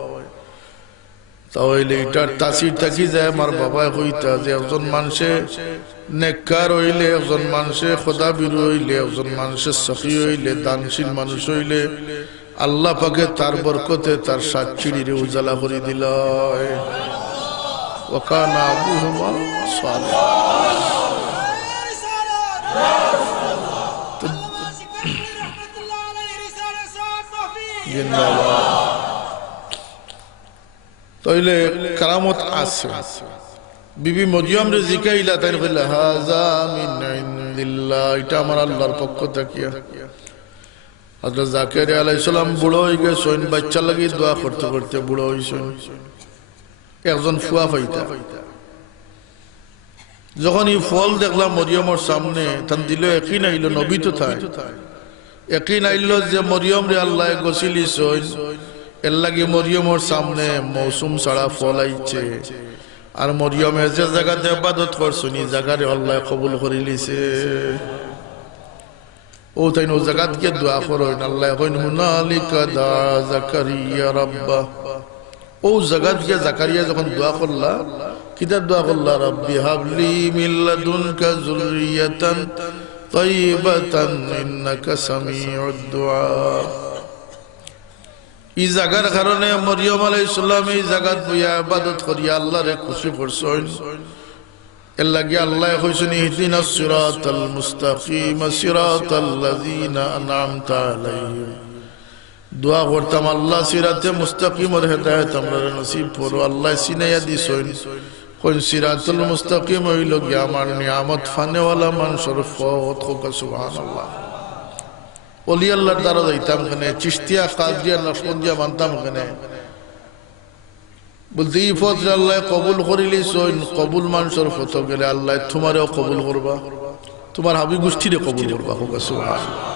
তাহলে এটার তাসির থাকি যায় আমার বাবা হইতা যে একজন মানুষে নেককার হইলে, একজন মানুষে খোদাবির হইলে, একজন মানুষের সখী হইলে, দানশীল মানুষ হইলে আল্লাহ পাকে তার বরকতে তার সাতচিড়িরে উজালা করে দিল। ওয়াকানা আবুহুমা সালিহা। তাইলে কারামত আছে। বিবি মরিয়ম রে জিকাইলা, তাই কইলা হাযা মিন ইনদিল্লাহ, এটা আমার আল্লাহর পক্ষ থেকে। হযরত জাকারিয়া আলাইহিস সালাম বুড়ো হয়ে গেছেন, বাচ্চা লাগি দোয়া করতে করতে বুড়ো হইছেন। একজন ফুয়া পাইতা, যখন এই ফল দেখলাম মরিয়মের সামনে, তান দিল ইয়াকিন আইলো নবী তো থাই, ইয়াকিন আইলো যে মরিয়ম রে আল্লাহ গছিলিছেন, এর লাগি মরিয়মের সামনে মৌসুম ছাড়া ফল আইছে। আর মরিয়মে যে জায়গাতে ইবাদত করছেন এই জায়গারে আল্লাহ কবুল করে লিছে। ও তাই ও জায়গাত কে দোয়া করেন, আল্লাহ কইন হুনালিকা দা জাকারিয়া রাব্বা। ও জায়গাত কে জাকারিয়া যখন দোয়া করলা, কিতা দোয়া করলা? রাব্বি হাবলি মিন লাদুনকা যুররিয়াতান তাইয়্যিবাতান ইন্নাকা সামিউদ দুআ। এই জায়গার কারণে মরিয়ম আলাইহিস সালাম এই জায়গাত বইয়া ইবাদত করিয়া আল্লাহরে খুশি করছেন। এর লাগি আল্লাহ কইছেন ইহদিনাস সিরাতাল মুস্তাকিম সিরাতাল লাযিনা আন'আমতা আলাইহিম। দোয়া করতাম আল্লাহ সিরাতে মুস্তাকিমের হেদায়েত আমরা নসিব করো। আল্লাহ সিনাইয়া দিছেন কোন সিরাতুল মুস্তাকিম হইল গিয়া আমার নিয়ামত ফানেওয়ালা মানুষের ফত হোক। সুবহানাল্লাহ। ওলি আল্লাহর দ্বারা যাইতাম কেনে, চিশতিয়া কাদরিয়া নকশবন্দিয়া মানতাম কেনে, বলতে এই ফত আল্লাহ কবুল করিলিছেন। কবুল মানুষের ফত গেলে আল্লাহ তোমারেও কবুল করবা, তোমার হাবি গোষ্ঠীরে কবুল করবা। হোক সুবহানাল্লাহ।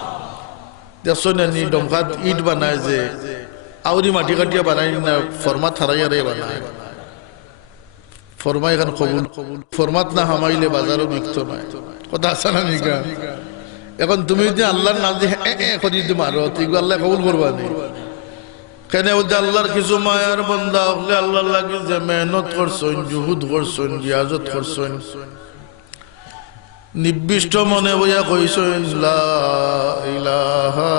দেখছেন নি ডমকাত ইট বানায় যে আউরি মাটি কাটিয়া বানাই না, ফরমা থারাইয়ারে বানায়। ফরমা এখন কবুল, ফরমাত না হামাইলে বাজারও বিকতো নয়। কথা আছে না নিকা? এখন তুমি যদি আল্লাহর নাম দিয়ে করি মারো, তুই আল্লাহ কবুল করবা নি কেন? বলতে আল্লাহর কিছু মায়ার বান্দা হলে আল্লাহ লাগে যে মেহনত করছেন, জুহুদ করছেন, রিয়াজত করছেন, নির্দিষ্ট মনে বইয়া কইছেন লা ইলাহা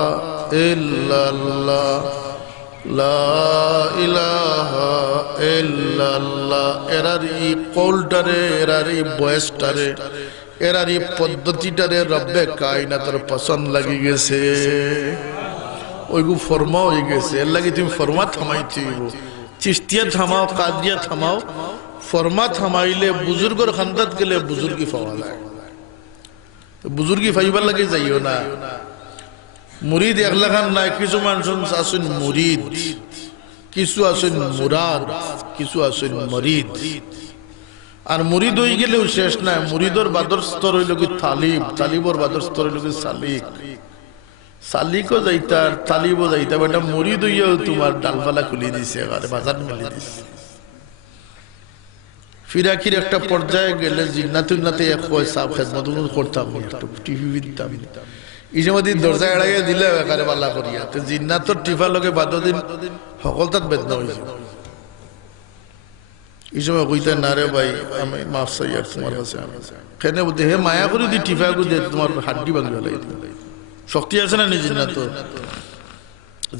ইল্লাল্লাহ, লা ইলাহা ইল্লাল্লাহ। এরার এই কওলটারে, এরার এই বয়সটারে, এরার এই পদ্ধতিটারে রব্বে কায়নাতের পছন্দ লাগি গেছে। ওইগু ফরমা হয়ে গেছে। এর লাগে তুমি ফরমা থামাইতে হইব। চিশতিয়া থামাও, কাদিয়া থামাও, ফরমা থামাইলে বুজুর্গর খান্দাত গেলে বুজুর্গি পাওয়া যায়। বুজুর্গি পাইবার লাগে যাইও না। মুরিদ একলা খান নাই, কিছু মানুষ আছেন মুরিদ, কিছু আছেন মুরাদ, কিছু আছেন মরিদ। আর মুরিদ হয়ে গেলেও শেষ নাই, মুরিদর বাদর স্তর হইল কি তালিব, তালিবর বাদর স্তর হইল কি সালিক, সালিকও যাইতার তালিবও যাইতা। বেটা মুরিদ হইয়াও তোমার ডালপালা খুলে দিছে, এবারে বাজার মিলে দিছে। ফিরাকির একটা পর্যায়ে গেলে জিন্নাতুন্নাতে এক পয়সা খেদমত করতাম, একটু টিভি দিতাম, এই সময় দরজা এড়াইয়া দিলে একারে পাল্লা করিয়া জিন্নাতর টিফার লগে বাদদিন সকল তাত বেদনা হয়েছে। এই সময় কইতে না রে ভাই আমি মাফ চাই আর তোমার কাছে, কেন বলতে হে মায়া করে দি টিফা করে দে, তোমার হাড্ডি ভাঙি ফেলাই, শক্তি আছে না নি জিন্নাত।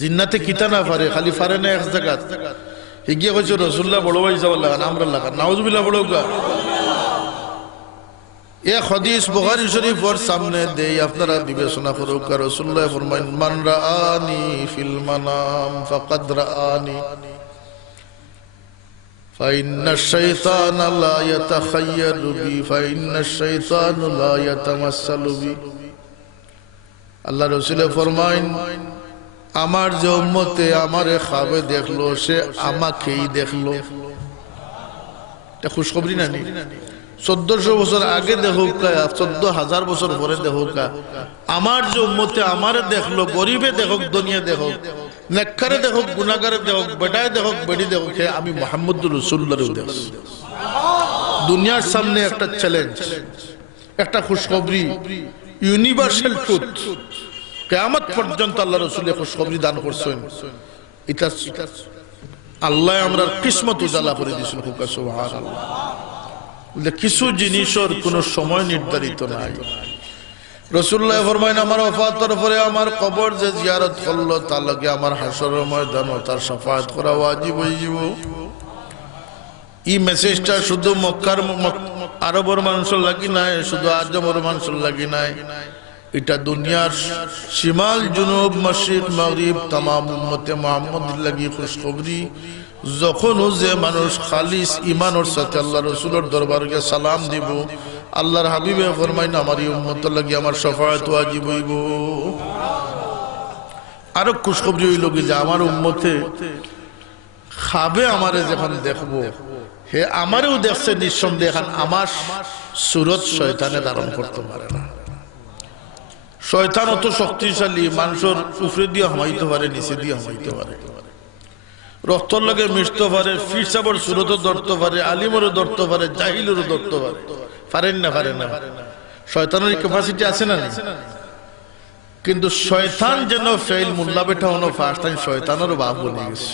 জিন্নাতে কিতা না পারে, খালি পারে না এক জায়গা হিগিয়া কইছে রসুল্লাহ বড় ভাই যাওয়ার লাগান, আমরা লাগান নাউজুবিল্লাহ বড় গা। এক হাদিস বুখারী শরীফের সামনে দেই, আপনারা বিবেচনা করুন। রাসূলুল্লাহ ফরমায়েন মান রাআনি ফিল মানাম ফাকাদ রাআনি ফাইন্নাশ শাইতানা লা ইয়াতাখায়্যালু বি ফাইন্নাশ শাইতানু লা ইয়াতামাসসালু বি। আল্লাহ রাসূল ফরমায়েন আমার যে উম্মতে আমারে খাবে দেখলো, সে আমাকেই দেখলো। এটা খুশখবরি না নি? 1400 বছর আগে দেখুক, 14,000 বছর পরে দেখুক, আমার যে উম্মতে আমারে দেখলো, গরিবে দেখুক, দুনিয়া দেখুক, নেককারে দেখুক, গুনাহগারে দেখুক, বেটায় দেখুক, বেটি দেখুক, আমি মুহাম্মদুর রাসূলুল্লাহর দেখছি। দুনিয়ার সামনে একটা চ্যালেঞ্জ, একটা খুশখবরি, ইউনিভার্সাল ট্রুথ। কিয়ামত পর্যন্ত আল্লাহ রাসূল খুশখবরি দান করছেন। এটা আল্লাহ আমরার কিসমত উজালা করে দিয়েছেন। সুবহানাল্লাহ। কিছু জিনিসের কোনো সময় নির্ধারিত নাই। রাসূলুল্লাহ ফরমায়েন আমার ওফাতের পরে আমার কবর যে জিয়ারত করলো, তার লগে আমার হাশরের ময়দানে তার শাফাআত করা ওয়াজিব হয়ে যাব। এই মেসেজটা শুধু মক্কার আরবের মানুষের লাগি নাই, শুধু আজমের মানুষের লাগি নাই, এটা দুনিয়ার শিমাল জুনুব মশরিক মাগরিব तमाम উম্মতে মুহাম্মদের লাগি খুশখবরি। যখন যে মানুষ খালিস ঈমানের সাথে আল্লাহ রাসূলের দরবারে সালাম দিব, আল্লাহর হাবিবে ফরমাইন আমার এই উম্মতের লাগি আমার শাফাআত ওয়াজিব হইব। আর খুশখবরি হইল কি যে আমার উম্মতে খাবে আমারে যখন দেখবো, হে আমারেও দেখছে নিঃসন্দেহে, এখন আমার সুরত শয়তানে ধারণ করতে পারে না। শয়তান অত শক্তিশালী, মানুষের উপরে দিয়ে হামাইতে পারে, নিচে দিয়ে হামাইতে পারে, রক্তর লাগে মিশতে পারে, ফিরসাবর সুরতও ধরতে পারে, আলিমরও ধরতে পারে, জাহিলেরও ধরতে পারে। পারেন না? পারে না। শয়তানের ক্যাপাসিটি আছে না? কিন্তু শয়তান যেন ফেল মোল্লা বেটা হনো ফার্স্ট টাইম শয়তানেরও বাপ বনে গেছে।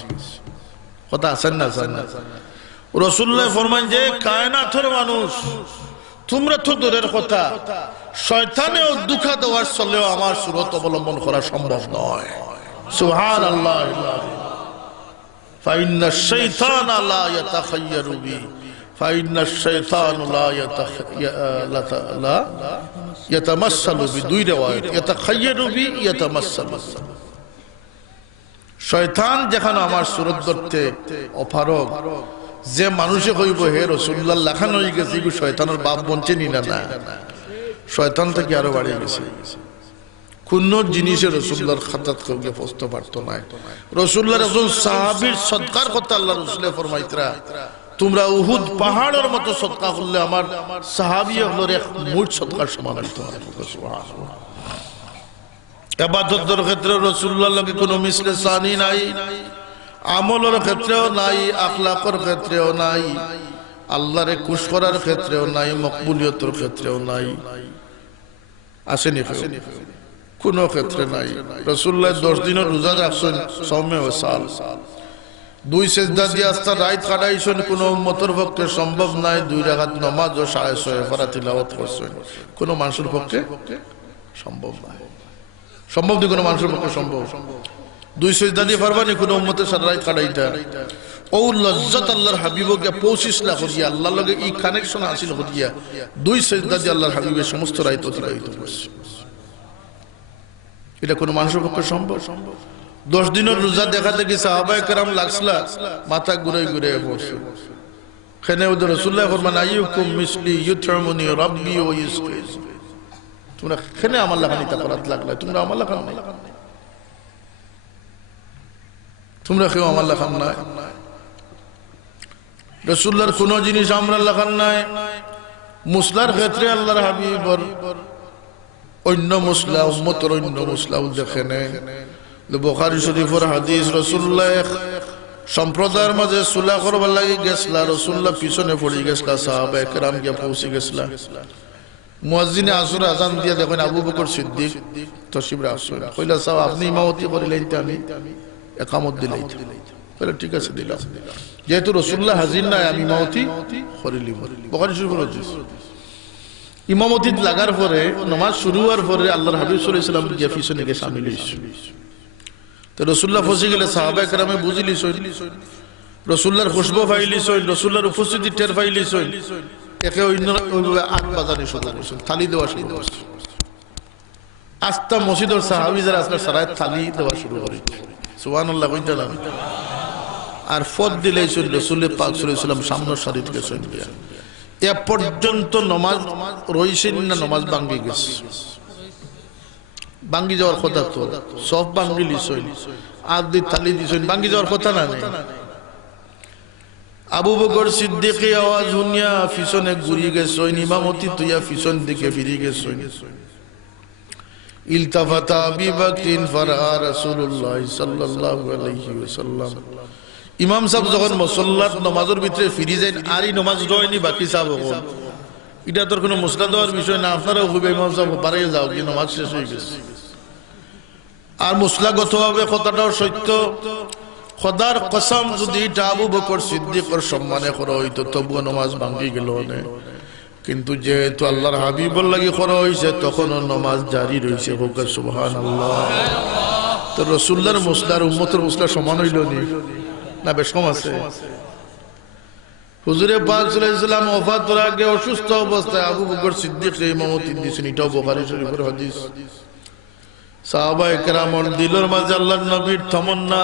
কথা আছেন না? আছেন না? রাসূলুল্লাহ ফরমান যে কায়নাতের মানুষ তোমরা তো দূরের কথা, শয়তানেও দুঃখা দেওয়ার চলেও আমার সুরত অবলম্বন করা সম্ভব নয়। সুবহানাল্লাহ। ফাইন্নাশ শাইতানা লা ইয়াতাখায়্যারু বি ফাইন্নাশ শাইতানু লা ইয়াতামাসসালু বি। দুই riwayat, ইয়াতাখায়্যারু বি, ইয়াতামাসসালু। শয়তান যেখানে আমার সুরত ধরতে অপারগ, যে মানুষে কইব হে রাসূলুল্লাহ লেখানো হয়ে গেছে, শয়তানের বাপ বঞ্চে নি না, শয়তান থেকে আরো বাড়িয়ে গেছে। কোন জিনিসের রাসূলুল্লাহর খাতাত কইলে পৌঁছতে পারতো না। রাসূলুল্লাহর একজন সাহাবীর সদকার কথা আল্লাহ রাসূল ফরমাইতরা, তোমরা উহুদ পাহাড়ের মতো সদকা করলে আমার সাহাবী হলো এক মুঠ সদকার সমান হতো। সুবহানাল্লাহ। ইবাদতের ক্ষেত্রে রাসূলুল্লাহর লাগে কোনো মিসলে সানি নাই, আমলের ক্ষেত্রেও নাই, আখলাকের ক্ষেত্রেও নাই, আল্লাহরে খুশ করার ক্ষেত্রেও নাই, মকবুলিয়তের ক্ষেত্রেও নাই। আসেনি? কোন ক্ষেত্রে নাই। রাসূলুল্লাহ 10 দিনের রোজা রাখছেন, সওমে ওয়াসাল, 2 সিজদা দিয়ে আস্তা রাত কাটাইছেন, কোন উম্মতের পক্ষে সম্ভব নাই। 2 রাকাত নামাজ ও 6 পারা তিলাওয়াত করছেন, কোন মানুষের পক্ষে সম্ভব না। সম্ভব না, কোন মানুষের পক্ষে সম্ভব। 2 সিজদা দিয়ে পারবানি কোন উম্মতের সারা রাত কাটাইতা। ও লজ্জত আল্লাহর হাবিবকে পৌঁছিসলা করিয়া, আল্লাহর লগে এই কানেকশন হাসিল করিয়া 2 সিজদা দিয়ে আল্লাহর হাবিবের সমস্ত রাত অতিবাহিত করছে। এটা কোন মানুষের পক্ষে সম্ভব? 10 দিনের রোজা দেখাতে কি সাহাবায়ে কেরাম লাগছলা মাথা ঘুরে ঘুরে পড়ছে। কেন ওদের রাসূলুল্লাহ ফরমান আইয়ুকুম মিসলি ইউতমুনি রাব্বি ওয়া ইসকি, তোমরা খেনে আমার লাগানি তা করাত লাগলে তোমরা আমার লাগান নাই, তোমরা কেউ আমার লাগান নাই। রাসূলুল্লাহর কোন জিনিস আমরা লাগান নাই। মুসলার ক্ষেত্রে আল্লাহর হাবিবর অন্য মুসলা উম্মতের অন্য মুসলাও দেখেন। বুখারী শরীফের হাদিস, রাসূলুল্লাহ সম্প্রদায়ের মাঝে সুলা করবার লাগি গেছলা, রাসূলুল্লাহ পিছনে পড়ে গেছলা, সাহাবায়ে কেরাম গিয়ে পৌঁছে গেছলা। মুয়াজ্জিনে আসর আযান দিয়ে দেখেন আবু বকর সিদ্দিক তশরিফ রাখছেন, কইলা সাহেব আপনি ইমামতি করিলেন তো আমি ইকামত দিলাই। কইলা ঠিক আছে দিলাম, যেহেতু রাসূলুল্লাহ হাজির নাই আমি ইমামতি করিলি। বুখারী শরীফের হাদিস। ইমামতি লাগার পরে নামাজ শুরু হওয়ার পরে আল্লাহর হাবিব সাল্লাল্লাহু আলাইহি ওয়াসাল্লাম গিয়ে পিছনে গিয়ে শামিল হইছে। তো রাসূলুল্লাহ ফসি গেলে সাহাবায়ে কেরামে বুঝিলিছ, রাসূলুল্লাহর খুশবু পাইলিছ, রাসূলুল্লাহর উপস্থিতি টের পাইলিছ, একে ওইভাবে আগ বাজানি শুরু করছে, থালি দেওয়া শুরু করছে। আস্তা মসজিদের সাহাবী যারা আসলে সারায় থালি দেওয়া শুরু করে, সুবহানাল্লাহ কইতে না। আর ফদ দিলেছেন রাসূল পাক সাল্লাল্লাহু আলাইহি ওয়াসাল্লাম সামনের সারি থেকে চলে গিয়া এ পর্যন্ত নামাজ রইছেন না, নামাজ ভাঙ্গি গেছে। ভাঙ্গি যাওয়ার কথা তো সব ভাঙ্গি লিছেন, আদি থালি দিছেন, ভাঙ্গি যাওয়ার কথা না। আবু বকর সিদ্দিকী আওয়াজ শুনিয়া পিছনে ঘুরে গেছেন, ইমামতি তুইয়া পিছন দিকে ফিরে গেছেন। ইলতাফাতা আবু বকর ফারা রাসূলুল্লাহ সাল্লাল্লাহু আলাইহি ওয়াসাল্লাম। ইমাম সাহেব যখন মুসল্লাত নামাজের ভিতরে ফিরে যায় আর এই নামাজ রয়নি বাকি সাহেব, এটা তোর কোনো মুসলা দেওয়ার বিষয় না, আপনারাও খুব ইমাম সাহেব পারে যাও কি নামাজ শেষ হয়ে গেছে। আর মুসলাগতভাবে কথাটাও সত্য, খোদার কসম যদি এটা আবু বকর সিদ্দিকের সম্মানে করা হইতো তবুও নামাজ ভাঙ্গি গেল না। কিন্তু যেহেতু আল্লাহর হাবিবর লাগি করা হয়েছে তখনও নামাজ জারি রয়েছে। হোক সুবহানাল্লাহ। তো রাসূলুল্লাহর মুসলার উম্মতের মুসলা সমান হইল না, বেশ কম আছে। হুজুরে পাক সাল্লাল্লাহু আলাইহি ওয়াসাল্লাম ওফাতের আগে অসুস্থ অবস্থায় আবু বকর সিদ্দিক ইমামতি দিয়েছেন, এটাও বুখারী শরীফের হাদিস। সাহাবায়ে কেরামর দিলের মাঝে আল্লাহর নবীর তামান্না,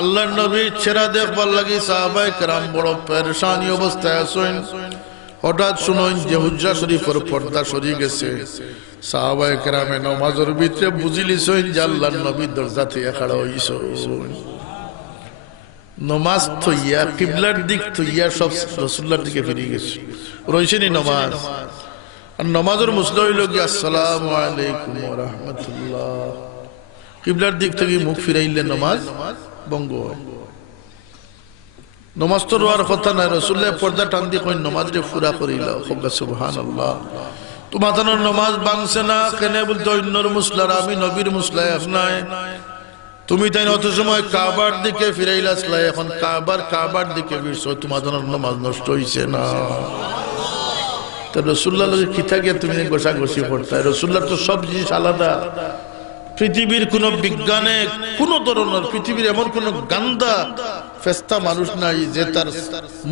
আল্লাহর নবীর চেহারা দেখবার লাগি সাহাবায়ে কেরাম বড় পেরেশানি অবস্থায় আছেন। হঠাৎ শুনেন যে হুজরা শরীফের পর্দা সরিয়ে গেছে। সাহাবায়ে কেরামে নামাজের ভিতরে বুঝিলিছেন যে আল্লাহর নবী দরজাতে খাড়া হইছেন। নমাজ থইয়া কিবলার দিক থইয়া সব রাসূলুল্লাহর দিকে ফিরে গেছে, রইছেনি নমাজ। আর নমাজের মুসলা হইল কি আসসালামু আলাইকুম ওয়া রাহমাতুল্লাহ। কিবলার দিক থেকে মুখ ফিরাইলে নমাজ ভঙ্গ হয়। নমাজ তো রোয়ার কথা নাই, রাসূলুল্লাহ পর্দা টান দিয়ে কই নমাজ রে পুরা করিল। সুবহানাল্লাহ। তোমার নমাজ ভাঙছে না কেন বলতে অন্যর মুসলার আমি নবীর মুসলা নাই। তুমি তাই অত সময় কাবার দিকে ফিরাইলাসলা, এখন কাবার দিকে ফিরছো, তোমার নামাজ নষ্ট হইছে না। তো রাসূলুল্লাহ কিতা গিয়ে তুমি গোসাগোসি করতে, রাসূলুল্লাহ তো সব জিনিস আলাদা। পৃথিবীর কোন বিজ্ঞানে কোন ধরনের পৃথিবীর এমন কোন গান্দা ফেস্তা মানুষ নাই যে তার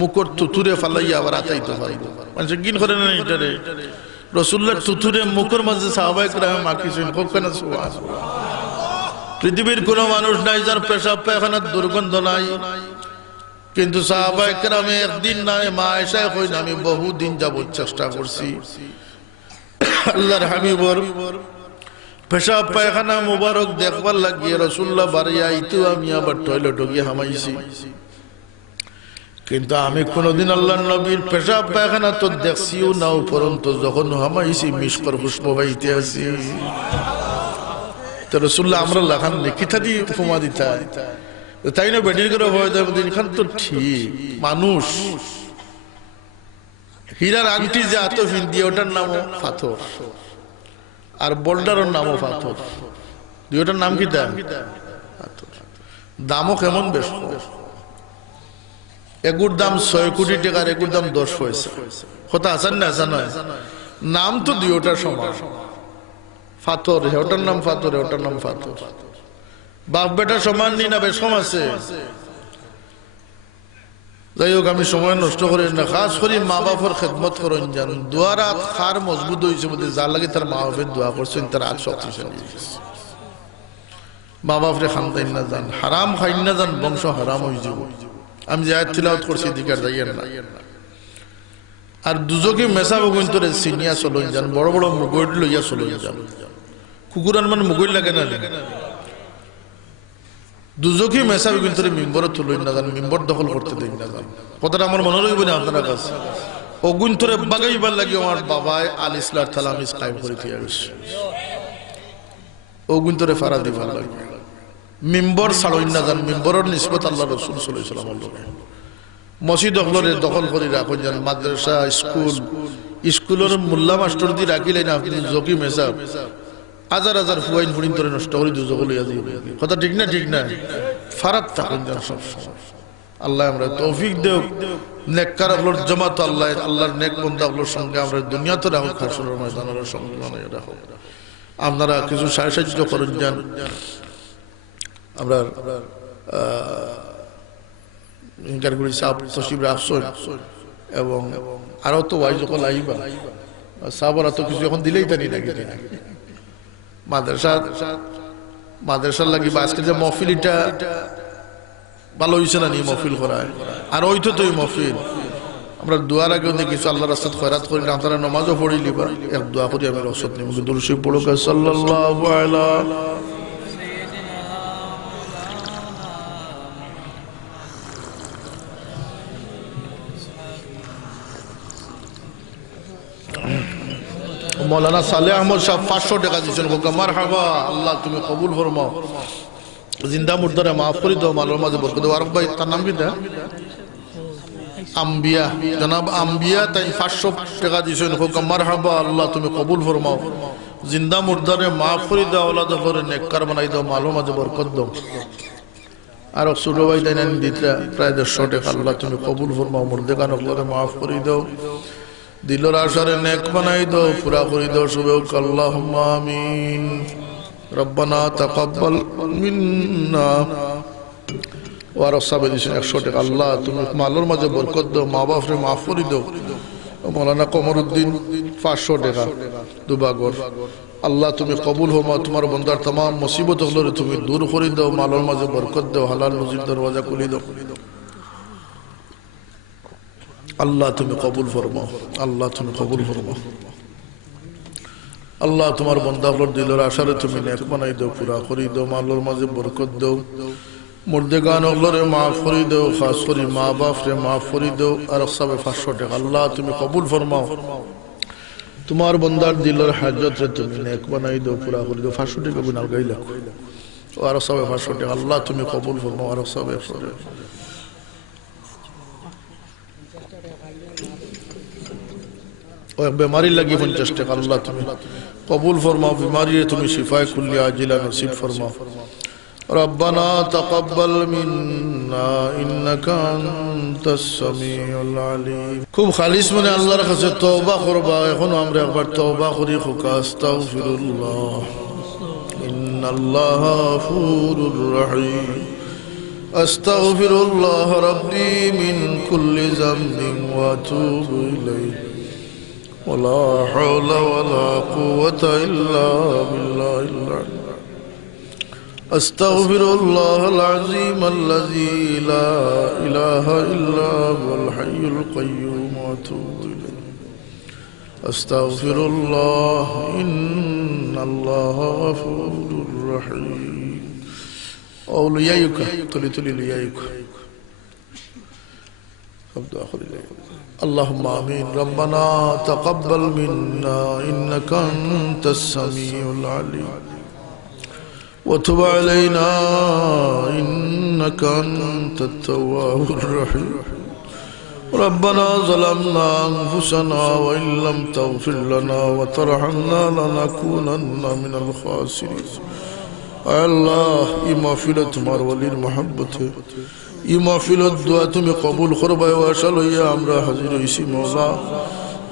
মুখর তুতুরে ফালাইয়া আবার আতাইতে পারবে। মানুষ গিন করে না এটারে। রাসূলুল্লাহর তুতুরে মুখের মাঝে সাহাবায়ে কেরাম মাখিছেন, কোন সুবহানাল্লাহ। পৃথিবীর কোন মানুষ নাই যার পেশাব পায়খানার দুর্গন্ধ নাই। কিন্তু সাহাবায়ে কেরামে একদিন নাই, মা আয়েশা কইন আমি বহুদিন যাবত চেষ্টা করছি আল্লাহর হাবিবর পেশাব পায়খানা মুবারক দেখবার লাগিয়ে রাসূলুল্লাহ বাড়ি আইতো, আমি আবার টয়লেটে গিয়ে হামাইছি। কিন্তু আমি কোনদিন আল্লাহর নবীর পেশাব পায়খানা তো দেখছিও না, উপরন্ত যখন হামাইছি মিশকর খুশবু পাইতে আছি। তো রাসূলুল্লাহ আমরা লাখান লিখিতা দিয়ে উপমা দিতা, তাই না বেডির করে ভয় দেয় এখান তো ঠিক মানুষ। হীরার আংটি যে এত ফিন দিয়ে ওটার নামও পাথর, আর বোল্ডারের নামও পাথর। দুইটার নাম কি দামও কেমন বেশ। এগুর দাম 6 কোটি টাকার, এগুর দাম 10 পয়সা। কথা আসান না আসা নয়, নাম তো দুইটার সমান। পাথর ওটার নাম পাথর, ওটার নাম পাথর। বাপ বেটা সমান নি না, বেশ কম আছে। যাই হোক আমি সময় নষ্ট করি না, খাস করি মা বাপের খেদমত করেন জান। দুয়ার হাত খার মজবুত হয়েছে বলতে যার লাগে তার মা বাপের দোয়া করছেন, তার হাত শক্তিশালী হয়েছে। মা বাপরে খান্দাইন না যান, হারাম খাইন না যান, বংশ হারাম হয়ে যাব। আমি যে আয়াত তিলাওয়াত করছি দিকার যাইয়েন না। আর দুজকে মেসা বগুন্তরে সিনিয়া চলন যান বড় বড় মুগৈড লইয়া চলন যান কুকুরান মানে মুগৈড লাগে না দুজকে মেসা বগুন্তরে মিম্বর তুলন না যান মিম্বর দখল করতে দেন না যান কথাটা আমার মনে রইব না আপনার কাছে অগুন্তরে বাগাইবার লাগি আমার বাবায় আল ইসলাম তালামিজ কায়েম করে দিয়ে গেছে অগুন্তরে ফারা দিবার লাগে মিম্বর ছাড়ই না যান মিম্বরের নিসবত আল্লাহ রাসূল সাল্লাল্লাহু আলাইহি ওয়াসাল্লাম মসজিদ অগলরে দখল করে রাখুন যান মাদ্রাসা স্কুলের মোল্লা মাস্টার দিয়ে রাখিলেন আপনি জকি মেসাব হাজার হাজার ফুয়াইন ফুড়িন ধরে নষ্ট করে দুজক লইয়া দিয়ে কথা ঠিক না ঠিক না ফারাক থাকুন যান সব আল্লাহ আমরা তৌফিক দেও নেককার আল্লাহর জামাত আল্লাহ আল্লাহর নেক বান্দা আল্লাহর সঙ্গে আমরা দুনিয়াতে রাখো হাসরের ময়দানের সঙ্গে বানায় রাখো আপনারা কিছু সাহায্য করুন যান আমরা ইনকারগুলি সাপ তসিব রাখছেন এবং আরো তো ওয়াই যখন আইবা সাবরা তো কিছু এখন দিলেই তানি নাকি মাদ্রাসার লাগি বা আজকে যে মহফিলটা ভালো হয়েছে না নি মহফিল করায় আর ওই তো ওই মহফিল আমরা দোয়ার আগে কিছু আল্লাহ রাস্তাত খয়রাত করি না আপনারা নামাজও পড়ি লিবা এক দোয়া করি আমি রসদ নিব দুরূদ শরীফ পড়ো সাল্লাল্লাহু আলা মৌলানা সালেহ আহমদ সাহেব 500 টাকা দিয়েছেন মারহাবা আল্লাহ তুমি কবুল ফরমাও জিন্দা মুর্দারে মাফ করে দাও মালের মাঝে বরকত দাও আর ভাই তার নাম কি দা আম্বিয়া জনাব আম্বিয়া তাই 500 টাকা দিয়েছেন মারহাবা আল্লাহ তুমি কবুল ফরমাও জিন্দা মুর্দারে মাফ করে দাও আওলাদ করে নেককার বানাই দাও মালের মাঝে বরকত দাও আর ছোট ভাই তাই নানি দিতরা প্রায় 150 টাকা আল্লাহ তুমি কবুল ফরমাও মুর্দে কান করে মাফ করে দাও দিলর আশারে নেক বানাই দাও পুরা করে দাও সবে আল্লাহুম্মা আমিন রব্বানা তাকাব্বাল মিন্না ওয়া রাসাবে দিছেন 100 টাকা আল্লাহ তুমি মালের মাঝে বরকত দাও মা বাপরে মাফ করে দাও মাওলানা কমরউদ্দিন 500 টাকা দুবাগর আল্লাহ তুমি কবুল হও তোমার বান্দার तमाम মুসিবত গুলো তুমি দূর করে দাও মালের মাঝে বরকত দাও হালাল রুজির দরওয়াজা খুলে দাও আল্লাহ তুমি কবুল ফরমাও আল্লাহ তুমি কবুল ফরমাও আল্লাহ তোমার বান্দাগুলোর দিলের আশারে তুমি নেক বানাই দাও পুরা করে দাও মালের মাঝে বরকত দাও মুর্দেগান ওগুলোরে মাফ করে দাও খাস করে মা বাপরে মাফ করে দাও আর সবে 500 টাকা আল্লাহ তুমি কবুল ফরমাও তোমার বান্দার দিলের হাজত রে তুমি নেক বানাই দাও পুরা করে দাও 500 টাকা গুনাহ গাইলা আর সবে 500 টাকা আল্লাহ তুমি কবুল ফরমাও আর সবে 100 টাকা बीमारी लगी 50 टका अल्लाह तुम्हें कबूल फरमाओ बीमारी है तुम्हें शिफाए कुल्ली आजिला नसीब फरमाओ रब्बना तकब्बल मिन्ना इन्नका अंतस समीउल अलीम खूब खालिस मने আল্লাহর কাছে তওবা করবা এখন আমরা একবার তওবা করি খুকা আস্তাগফিরুল্লাহ ইন্নাল্লাহা গফুরুর রহিম আস্তাগফিরুল্লাহ রাব্বি মিন কুল্লি যামবিন ওয়া আতুবু ইলাইহি ولا حول ولا قوة إلا بالله العلي أستغفر الله العظيم الذي لا إله إلا هو الحي القيوم وأتوب إليه أستغفر الله إن الله غفور رحيم أولياءك تلي لياك أبدأ آخر إليك اللهم آمين ربنا تقبل منا إنك أنت السميع العليم وتب علينا إنك أنت التواب الرحيم ربنا ظلمنا أنفسنا وإن لم تغفر لنا وترحمنا لنكونن من الخاسرين اے اللہ یہ محفل تمہار ولیل محبت ہے یہ محفل دعا تمہیں قبول خربائے واشالویا امرا حضر اسی مولا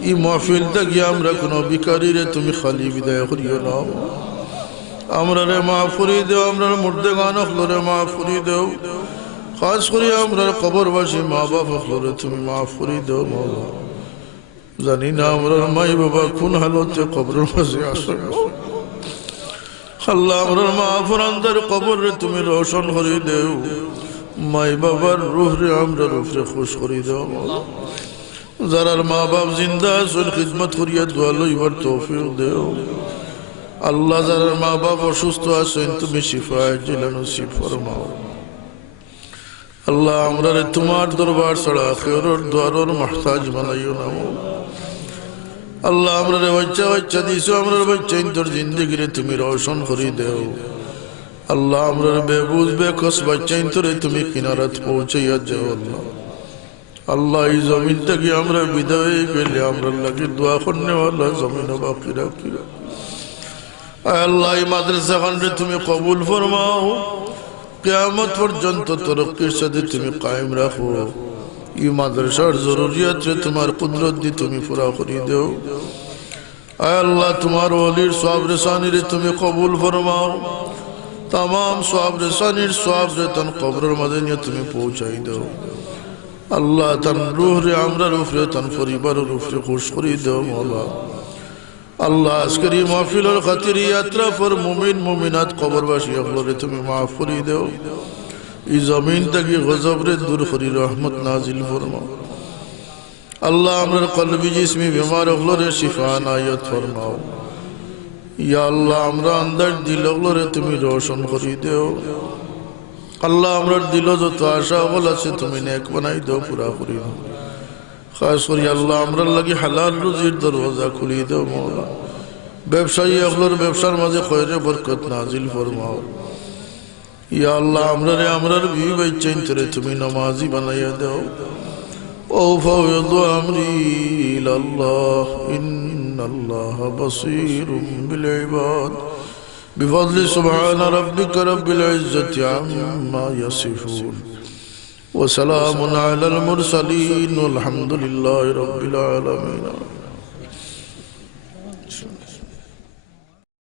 یہ محفل تک یا امرا کنو بیکاری رے تمہیں خالی بدای خریو ناو امرا رے معافوری دو امرا مردگان اخلو رے معافوری دو خاص خری امرا قبر باشی ماں باپ اخلو رے تمہیں معافوری دو مولا زنین امرا مائی بابا کن حلوتے قبر مزی عصر আল্লাহ আমরার মাফরানদের কবরে তুমি রোশন করে দেও মাই বাবার রূহ রে আমরা রূহ রে খুশ করে দাও যারার মা বাপ জিন্দা আছেন খিদমত করিয়া দোয়া লইবার তৌফিক দেও আল্লাহ যারার মা বাপ অসুস্থ আছেন তুমি শিফায়ে জিলা নসিব ফরমাও আল্লাহ আমরারে তোমার দরবার ছাড়া আখিরাতের দুয়ারের মুহতাজ বানাইও না আল্লাহ আমরারে বাচ্চা বাচ্চা দিছো আমরার বাচ্চা ইন্তর জিন্দেগিরে তুমি রওশন করে দেও আল্লাহ আমরার বেবুজ বেকস বাচ্চা ইন্তরে তুমি কিনারাত পৌঁছাইয়া যাও আল্লাহ আল্লাহ এই জমিন থেকে আমরা বিদায় গেলে আমরা লাগে দোয়া করনে আল্লাহ জমিন বাকি রাখি আল্লাহ এই মাদ্রাসা খানরে তুমি কবুল ফরমাও কিয়ামত পর্যন্ত তরক্কির সাথে তুমি কায়েম রাখো এই মাদ্রাসার জরুরিয়াত রে তোমার কুদরত দিয়ে তুমি পুরা করে দাও আয় আল্লাহ তোমার ওলির সওয়াব রেসানি রে তুমি কবুল ফরমাও तमाम সওয়াব রেসানির সওয়াব রে তন কবরের মধ্যে নিয়ে তুমি পৌঁছাই দাও আল্লাহ তন রূহ রে আমরার উপরে তন পরিবারের উপরে খুশ করে দাও মওলা আল্লাহ আজকের এই মাহফিলের খাতির यात्रा पर মুমিন মুমিনাত কবরবাসী সকলকে তুমি maaf করে দাও এই জমিন থেকে গজব রে দূর করে রহমত নাজিল ফরমাও আল্লাহ আমরার কলবি জিসমি বিমার সকলকে শিফা নায়াত ফরমাও ইয়া আল্লাহ আমরা अंदर দিলগুলোরে তুমি রোশন করে দাও আল্লাহ আমরার দিল যত আশা হল আছে তুমি নেক বানাই দাও পুরা করে দাও খাস করে আল্লাহ আমরার লাগি হালাল রুজির দরওয়াজা খুলে দাও মওলা ব্যবসায়ী সকলের ব্যবসার মাঝে খয়রে বরকত নাজিল ফরমাও ইয়া আল্লাহ আমরারে আমরার বিবি বাচ্চা ইন্তরে তুমি নামাজি বানাইয়া দাও ও ফাওয়াদু আমরি ইলাল্লাহ ইন্নাল্লাহা বাসীরুম বিল ইবাদ বিফadli সুবহান রাব্বিকা রাব্বিল ইজ্জাতি আম্মা ইয়াসিফুন ওয়া সালামুন আলাল মুরসালিন ওয়ালহামদুলিল্লাহি রাব্বিল আলামিন।